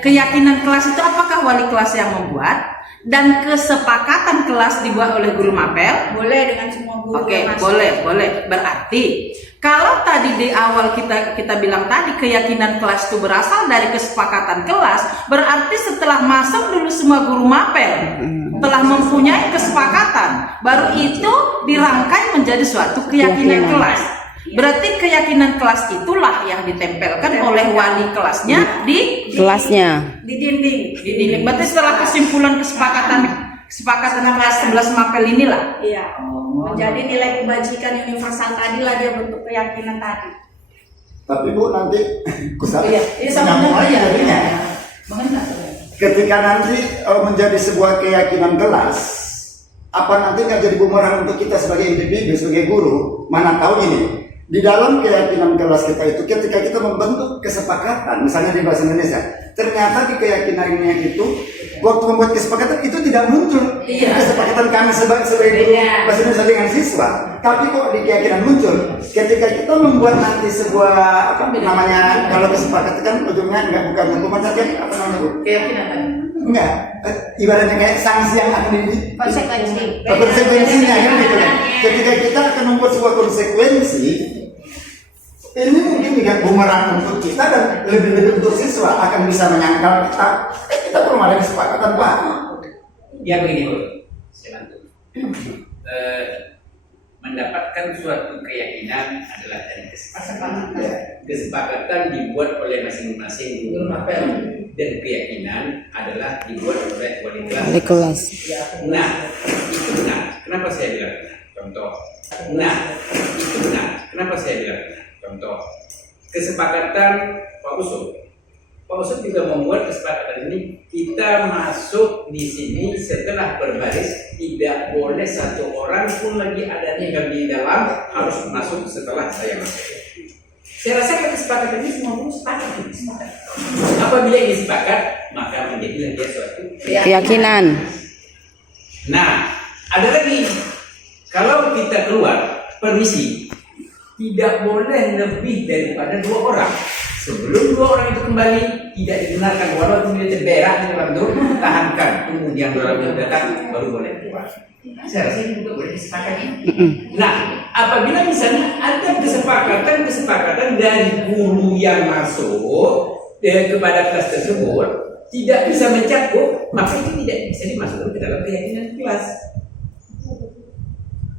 keyakinan kelas itu apakah wali kelas yang membuat? Dan kesepakatan kelas dibuat oleh guru mapel? Boleh dengan semua guru. Oke, boleh. Berarti kalau tadi di awal kita bilang tadi keyakinan kelas itu berasal dari kesepakatan kelas, berarti setelah masuk dulu semua guru mapel telah mempunyai kesepakatan, baru itu dirangkai menjadi suatu keyakinan kelas. Berarti keyakinan kelas itulah yang ditempelkan oleh wali kelasnya di Kelasnya. di dinding. Berarti setelah kesimpulan kesepakatan kelas 11 mapel inilah. Iya. Menjadi nilai kebajikan universal tadi lah dia bentuk keyakinan tadi. Tapi Bu nanti kusap Sama lagi jadinya. Mengenai. Ketika nanti menjadi sebuah keyakinan kelas, apa nanti nggak jadi bumerang untuk kita sebagai individu, sebagai guru? Mana tahu ini di dalam keyakinan kelas kita itu, ketika kita membentuk kesepakatan, misalnya di bahasa Indonesia, ternyata di keyakinannya itu waktu membuat kesepakatan itu tidak muncul kesepakatan kami sebagai guru bahasa Indonesia dengan siswa, tapi kok di keyakinan muncul ketika kita membuat nanti sebuah apa namanya, kalau kesepakatan kan ujungnya bukan hukuman saja, apa namanya Bu? Keyakinan tadi. Enggak, ibaratnya kayak sanksi yang akan konsekuensinya kan gitu kan. Ketika kita akan membuat sebuah konsekuensi, ini mungkin juga bumerang untuk kita dan lebih untuk siswa akan bisa menyangkal kita belum ada kesepakatan Pak. Ya begini Bu, saya bantu. Mendapatkan suatu keyakinan adalah dari kesepakatan. Kesepakatan dibuat oleh masing-masing guru mapel dan keyakinan adalah dibuat oleh wali kelas. Wali kelas. Nah, itu benar. Kenapa saya bilang benar? Contoh. Nah, itu benar. Kenapa saya bilang benar? Contoh. Kesepakatan Pak Usuk. Pak Usuk juga membuat kesepakatan ini, kita masuk di sini setelah berbaris, tidak boleh satu orang pun lagi ada di dalam, harus masuk setelah saya masuk. Saya rasa kesepakatan ini semua guru sepakat. Apabila ini sepakat, maka menjadilah dia suatu Keyakinan. Nah, ada lagi, kalau kita keluar, permisi, tidak boleh lebih daripada 2 orang. Sebelum 2 orang itu kembali, tidak dibenarkan walaupun dia terberak di dalam itu, tahankan, tunggu yang 2 orang itu datang, baru boleh keluar. Saya rasa ini juga boleh disepakati. Nah, apabila misalnya ada kesepakatan dari guru yang masuk kepada kelas tersebut tidak bisa mencakup, maka itu tidak bisa dimasukkan ke dalam keyakinan kelas.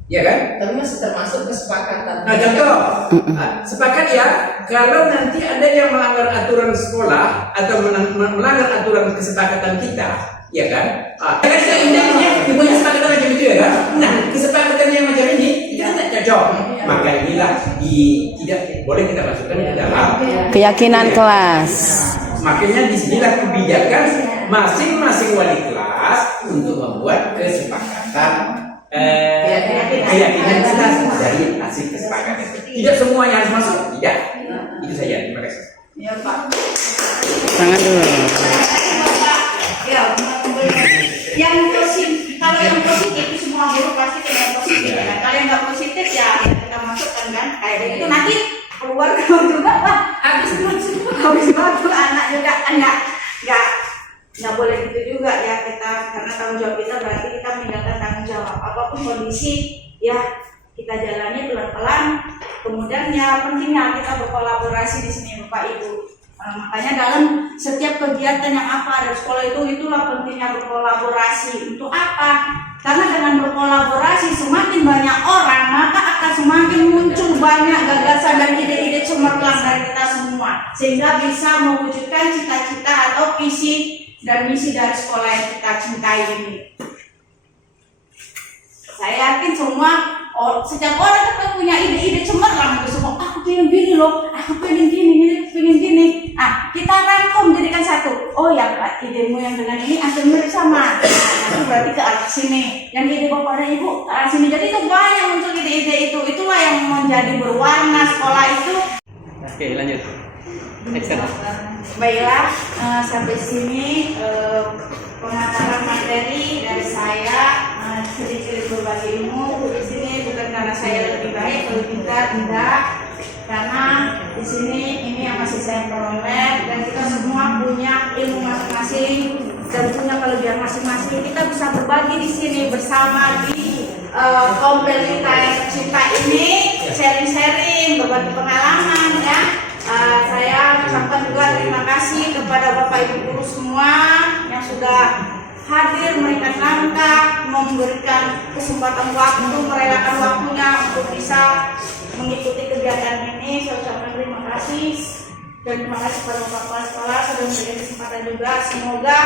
Ya kan? Tapi masih termasuk kesepakatan. Nah, contoh, sepakat ya, kalau nanti ada yang melanggar aturan sekolah atau melanggar aturan kesepakatan kita, ya kan? Kan seindahnya punya kesepakatan macam itu ya kan? Nah, kesepakatan yang macam ini itu tidak cocok. Maka inilah tidak boleh kita masukkan ke dalam Keyakinan kelas. Makanya disinilah kebijakan masing-masing wali kelas untuk membuat kesepakatan keyakinan kita dari hasil kesepakatan. Tidak semuanya harus masuk, tidak. Itu saja. Terima kasih. Ya Pak. Tangan dulu. Ya, yang positif, kalau yang positif itu semua guru pasti dengan positif kan. Kalau yang nggak positif ya kita masukkan kan kayak gitu. Nanti keluar juga Pak. Habis waktu anak juga nggak boleh gitu juga ya kita, karena tanggung jawab kita berarti kita meninggalkan tanggung jawab apapun kondisi ya kita jalani pelan-pelan. Kemudian ya pentingnya kita berkolaborasi di sini Bapak Ibu. Makanya dalam setiap kegiatan yang apa ada di sekolah itulah pentingnya berkolaborasi. Untuk apa? Karena dengan berkolaborasi semakin banyak orang, maka akan semakin muncul banyak gagasan dan ide-ide cemerlang dari kita semua, sehingga bisa mewujudkan cita-cita atau visi dan misi dari sekolah yang kita cintai ini. Saya yakin semua setiap orang kan punya ide-ide cemerlang itu semua. Aku pengen gini loh, aku pengen gini. Kita rangkum jadikan satu. Oh ya Kak, idemu yang dengan ini hampir mirip sama. Itu berarti ke arah sini. Yang ide Bapak dan Ibu ke arah sini. Jadi itu banyak muncul ide-ide itu. Itulah yang menjadi berwarna sekolah itu. Oke, lanjut. Action. Baiklah, sampai sini pemaparan materi dari saya, sedikit berbagi ilmu di sini bukan karena saya lebih baik atau tidak, karena di sini ini yang masih saya peroleh dan kita semua punya ilmu masing-masing dan punya kelebihan masing-masing. Kita bisa berbagi di sini bersama di kompleks kita yang tercinta ini, sharing-sharing, berbagi pengalaman ya. Saya ucapkan juga terima kasih kepada Bapak Ibu guru semua yang sudah hadir, memberikan langkah, memberikan kesempatan waktu, merelakan waktunya untuk bisa mengikuti kegiatan ini. Saya ucapkan terima kasih dan terima kasih kepada Bapak Kepala Sekolah sudah memberikan kesempatan juga. Semoga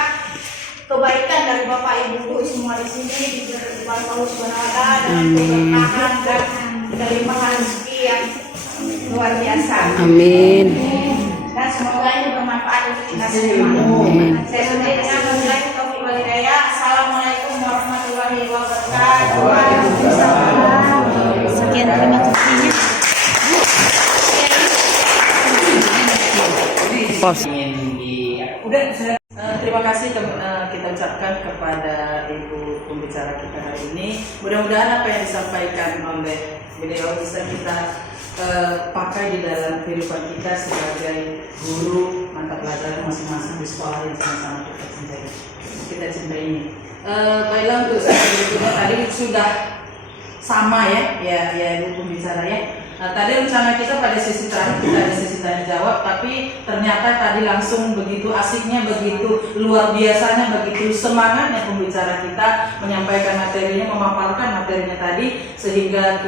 kebaikan dari Bapak Ibu guru semua di sini diberikan Allah Subhanahu wa taala dan keberkahan dan kelimpahan rezeki yang luar biasa. Amin. Dan semoga ini bermanfaat untuk kita semua. Saya sudah dengan memulai taufiq wal hidayah. Assalamualaikum warahmatullahi wabarakatuh. Sekian, terima kasih. Pos. Terima kasih kita ucapkan kepada Ibu pembicara kita hari ini. Mudah-mudahan apa yang disampaikan oleh beliau bisa kita pakai di dalam kehidupan kita sebagai guru mata pelajaran masing-masing di sekolah yang sama-sama kita cintai ini. Baiklah, untuk tadi sudah sama ya Ibu pembicara ya. Tadi rencana kita pada sesi terakhir kita ada sesi tanya jawab, tapi ternyata tadi langsung begitu asiknya, begitu luar biasanya, begitu semangatnya pembicara kita menyampaikan materinya, memaparkan materinya tadi, sehingga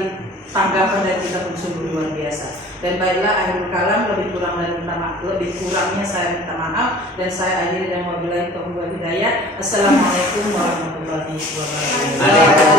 tanggapan dari kita pun sungguh luar biasa. Dan baiklah, akhirul kalam, lebih kurangnya saya minta maaf dan saya akhiri dan wabillahi taufiq wal hidayah. Assalamualaikum warahmatullahi wabarakatuh.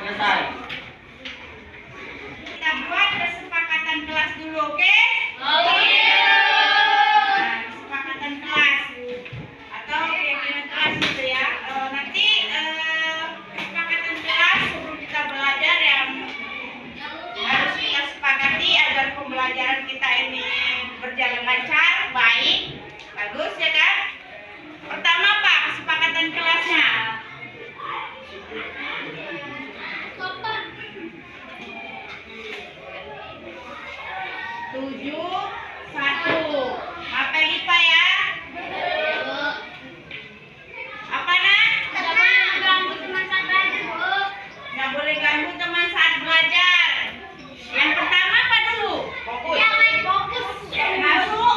Selesai. Kita buat kesepakatan kelas dulu, oke? Kesepakatan kelas atau keyakinan kelas gitu ya. Nanti kesepakatan kelas sebelum kita belajar yang harus kita sepakati agar pembelajaran kita ini berjalan lancar, baik, bagus ya kan? Pertama apa? Kesepakatan kelasnya. 7, 1. Apa IPA ya? Apa nak? Nggak boleh ganggu teman saat belajar. Yang pertama apa dulu? Fokus. Masuk.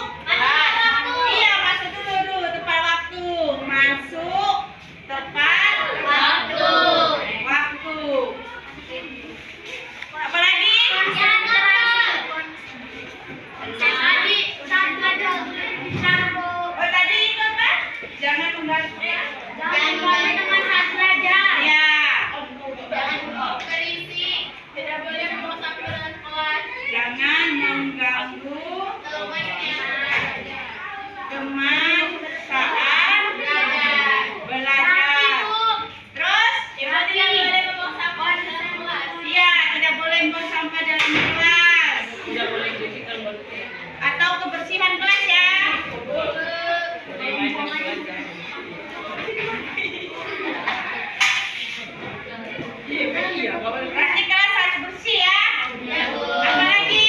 kebersihan kelas ya. Berarti kelas harus bersih ya. Apa lagi?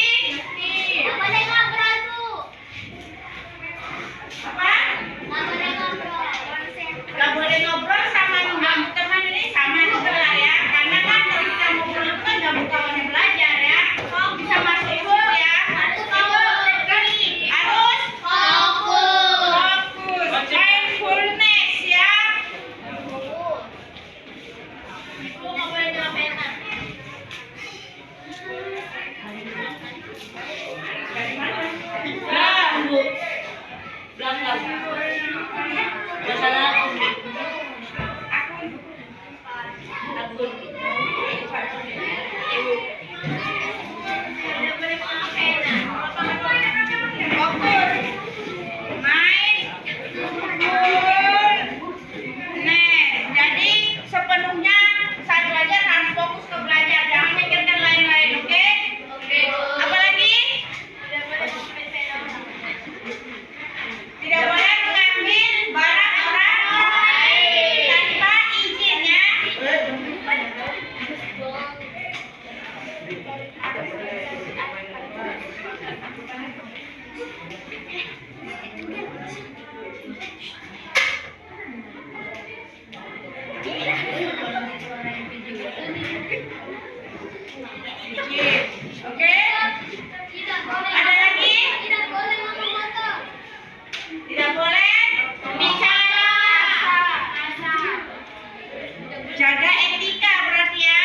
Apa? Gak boleh ngobrol sama teman ini sama juga lah ya. Karena kan kalau kita ngobrol itu kan gak kawannya belajar ya. Bisa masuk ikut ya. Harus fokus. Mindfulness ya. Dari mana? Belakang. Jadi sepenuhnya saat belajar harus fokus ke belajar, jangan mikirkan lain-lain, oke? Apalagi? Tidak boleh mengambil barang orang lain tanpa izin ya. Oke? Ada lagi? Tidak boleh bicara. Jaga etika berarti ya.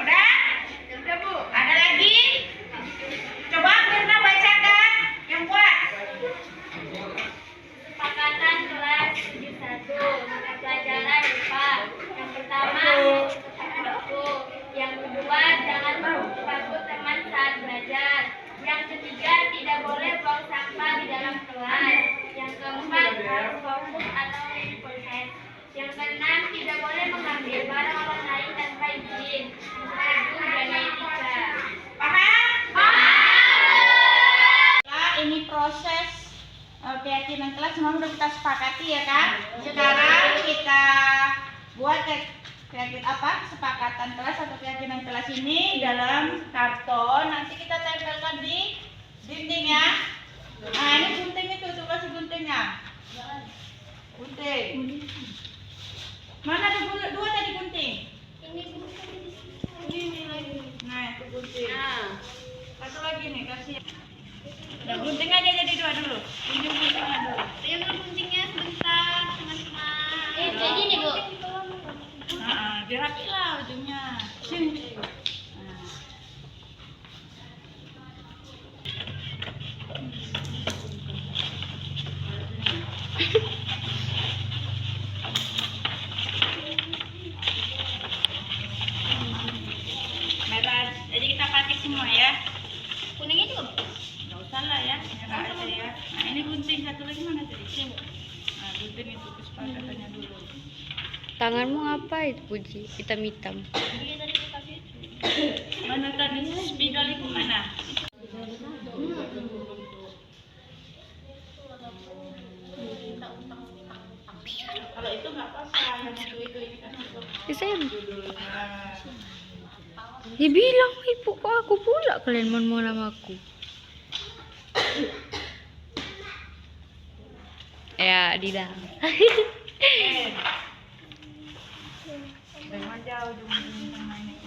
Udah? Bu. Ada lagi? Coba Mirna bacakan yang kuat. Kesepakatan kelas 71 mata pelajaran IPA. Yang pertama, buku. Yang kedua, jangan membuku teman saat belajar. Yang ketiga, tidak boleh buang sampah di dalam kelas. Yang keempat, harus fokus atau mindfulness. Yang keenam, tidak boleh mengambil barang orang lain tanpa izin. Yang ketujuh, jaga etika. Paham? Nah, ini proses keyakinan kelas semua sudah kita sepakati ya kan? Sekarang kita buat kesepakatan kelas atau keyakinan kelas ini dalam karton. Nanti kita tempelkan di dinding ya. Nah, ini gunting itu, tuh kasih guntingnya. Gunting. Mana ada dua tadi gunting? Ini lagi. Nah, itu gunting. Satu lagi nih, kasih. Udah gunting aja jadi dua dulu. Guntingnya dulu. Yang guntingnya sebentar, teman-teman. Jadi nih, Bu. Nah, biar rapi lah ujungnya. Sini. Nah. Merah, jadi kita pakai semua ya. Kuningnya juga. Nggak usah lah ya, merah aja ya. Nah, ini gunting satu lagi mana tadi? Sini. Nah, gunting itu kesepakatannya dulu. Tanganmu apa itu Puji? Hitam-hitam. Mana tadi spidol itu mana? Kalau itu nggak apa-apa, yang itu ini kan untuk Saya Nah, ya bilang ibu kok aku pula kalian mau nama aku. Ya di dalam. jangan jauh ujung mainnya.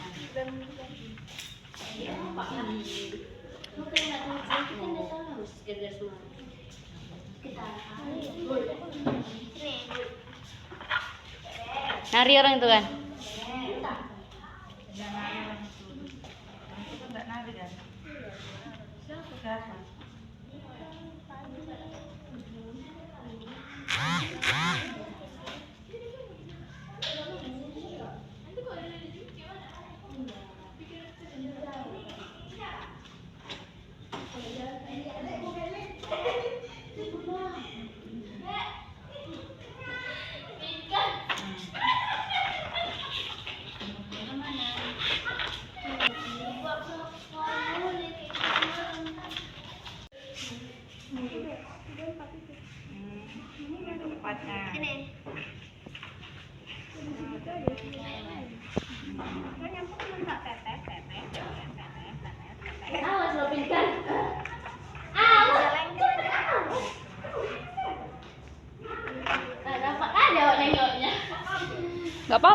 Nari orang itu kan. Jangan nari orang itu. Orang itu kan nggak nari kan? Siapa?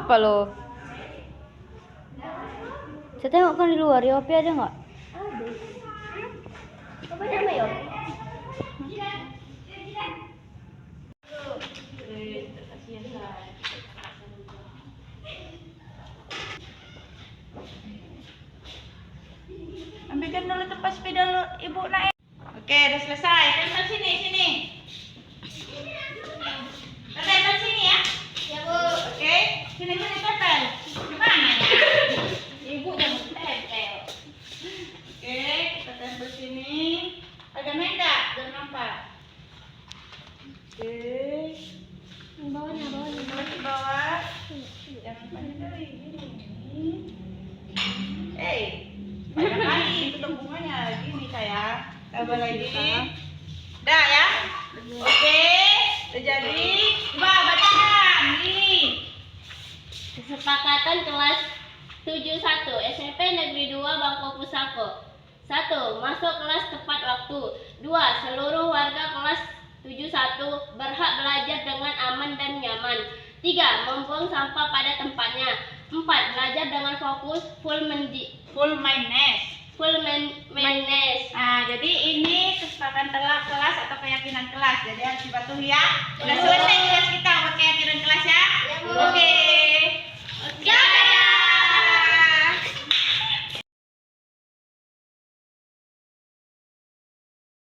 apa lo? Saya tengok kan di luar, Yopi ada nggak? Apa nama yo? Ambilkan dulu tempat sepeda lo, ibu naik. Oke, udah selesai. Tempel sini, sini. Tempel sini ya. Ya Bu. Oke, sini tempel. Gimana ya? Ibu jangan tempel. Oke, kita tempel sini. Agak naik enggak? Biar nampak. Oke. Bawahnya. Terus ke bawah. Jangan pakai dari ini. Banyak lagi tutup bunganya. Gini sayang. Tambah lagi. Dah ya. Oke, udah jadi. Coba bacakan. Ini. Kesepakatan kelas 71 SMP Negeri 2 Bangko Pusako. 1. Masuk kelas tepat waktu. 2. Seluruh warga kelas 71 berhak belajar dengan aman dan nyaman. 3. Membuang sampah pada tempatnya. 4. Belajar dengan fokus full mindedness. Nah, jadi ini kesepakatan kelas atau keyakinan kelas. Jadi harus dipatuhi ya. Udah selesai tugas kita buat keyakinan kelas ya. Ya, Bu. Oke.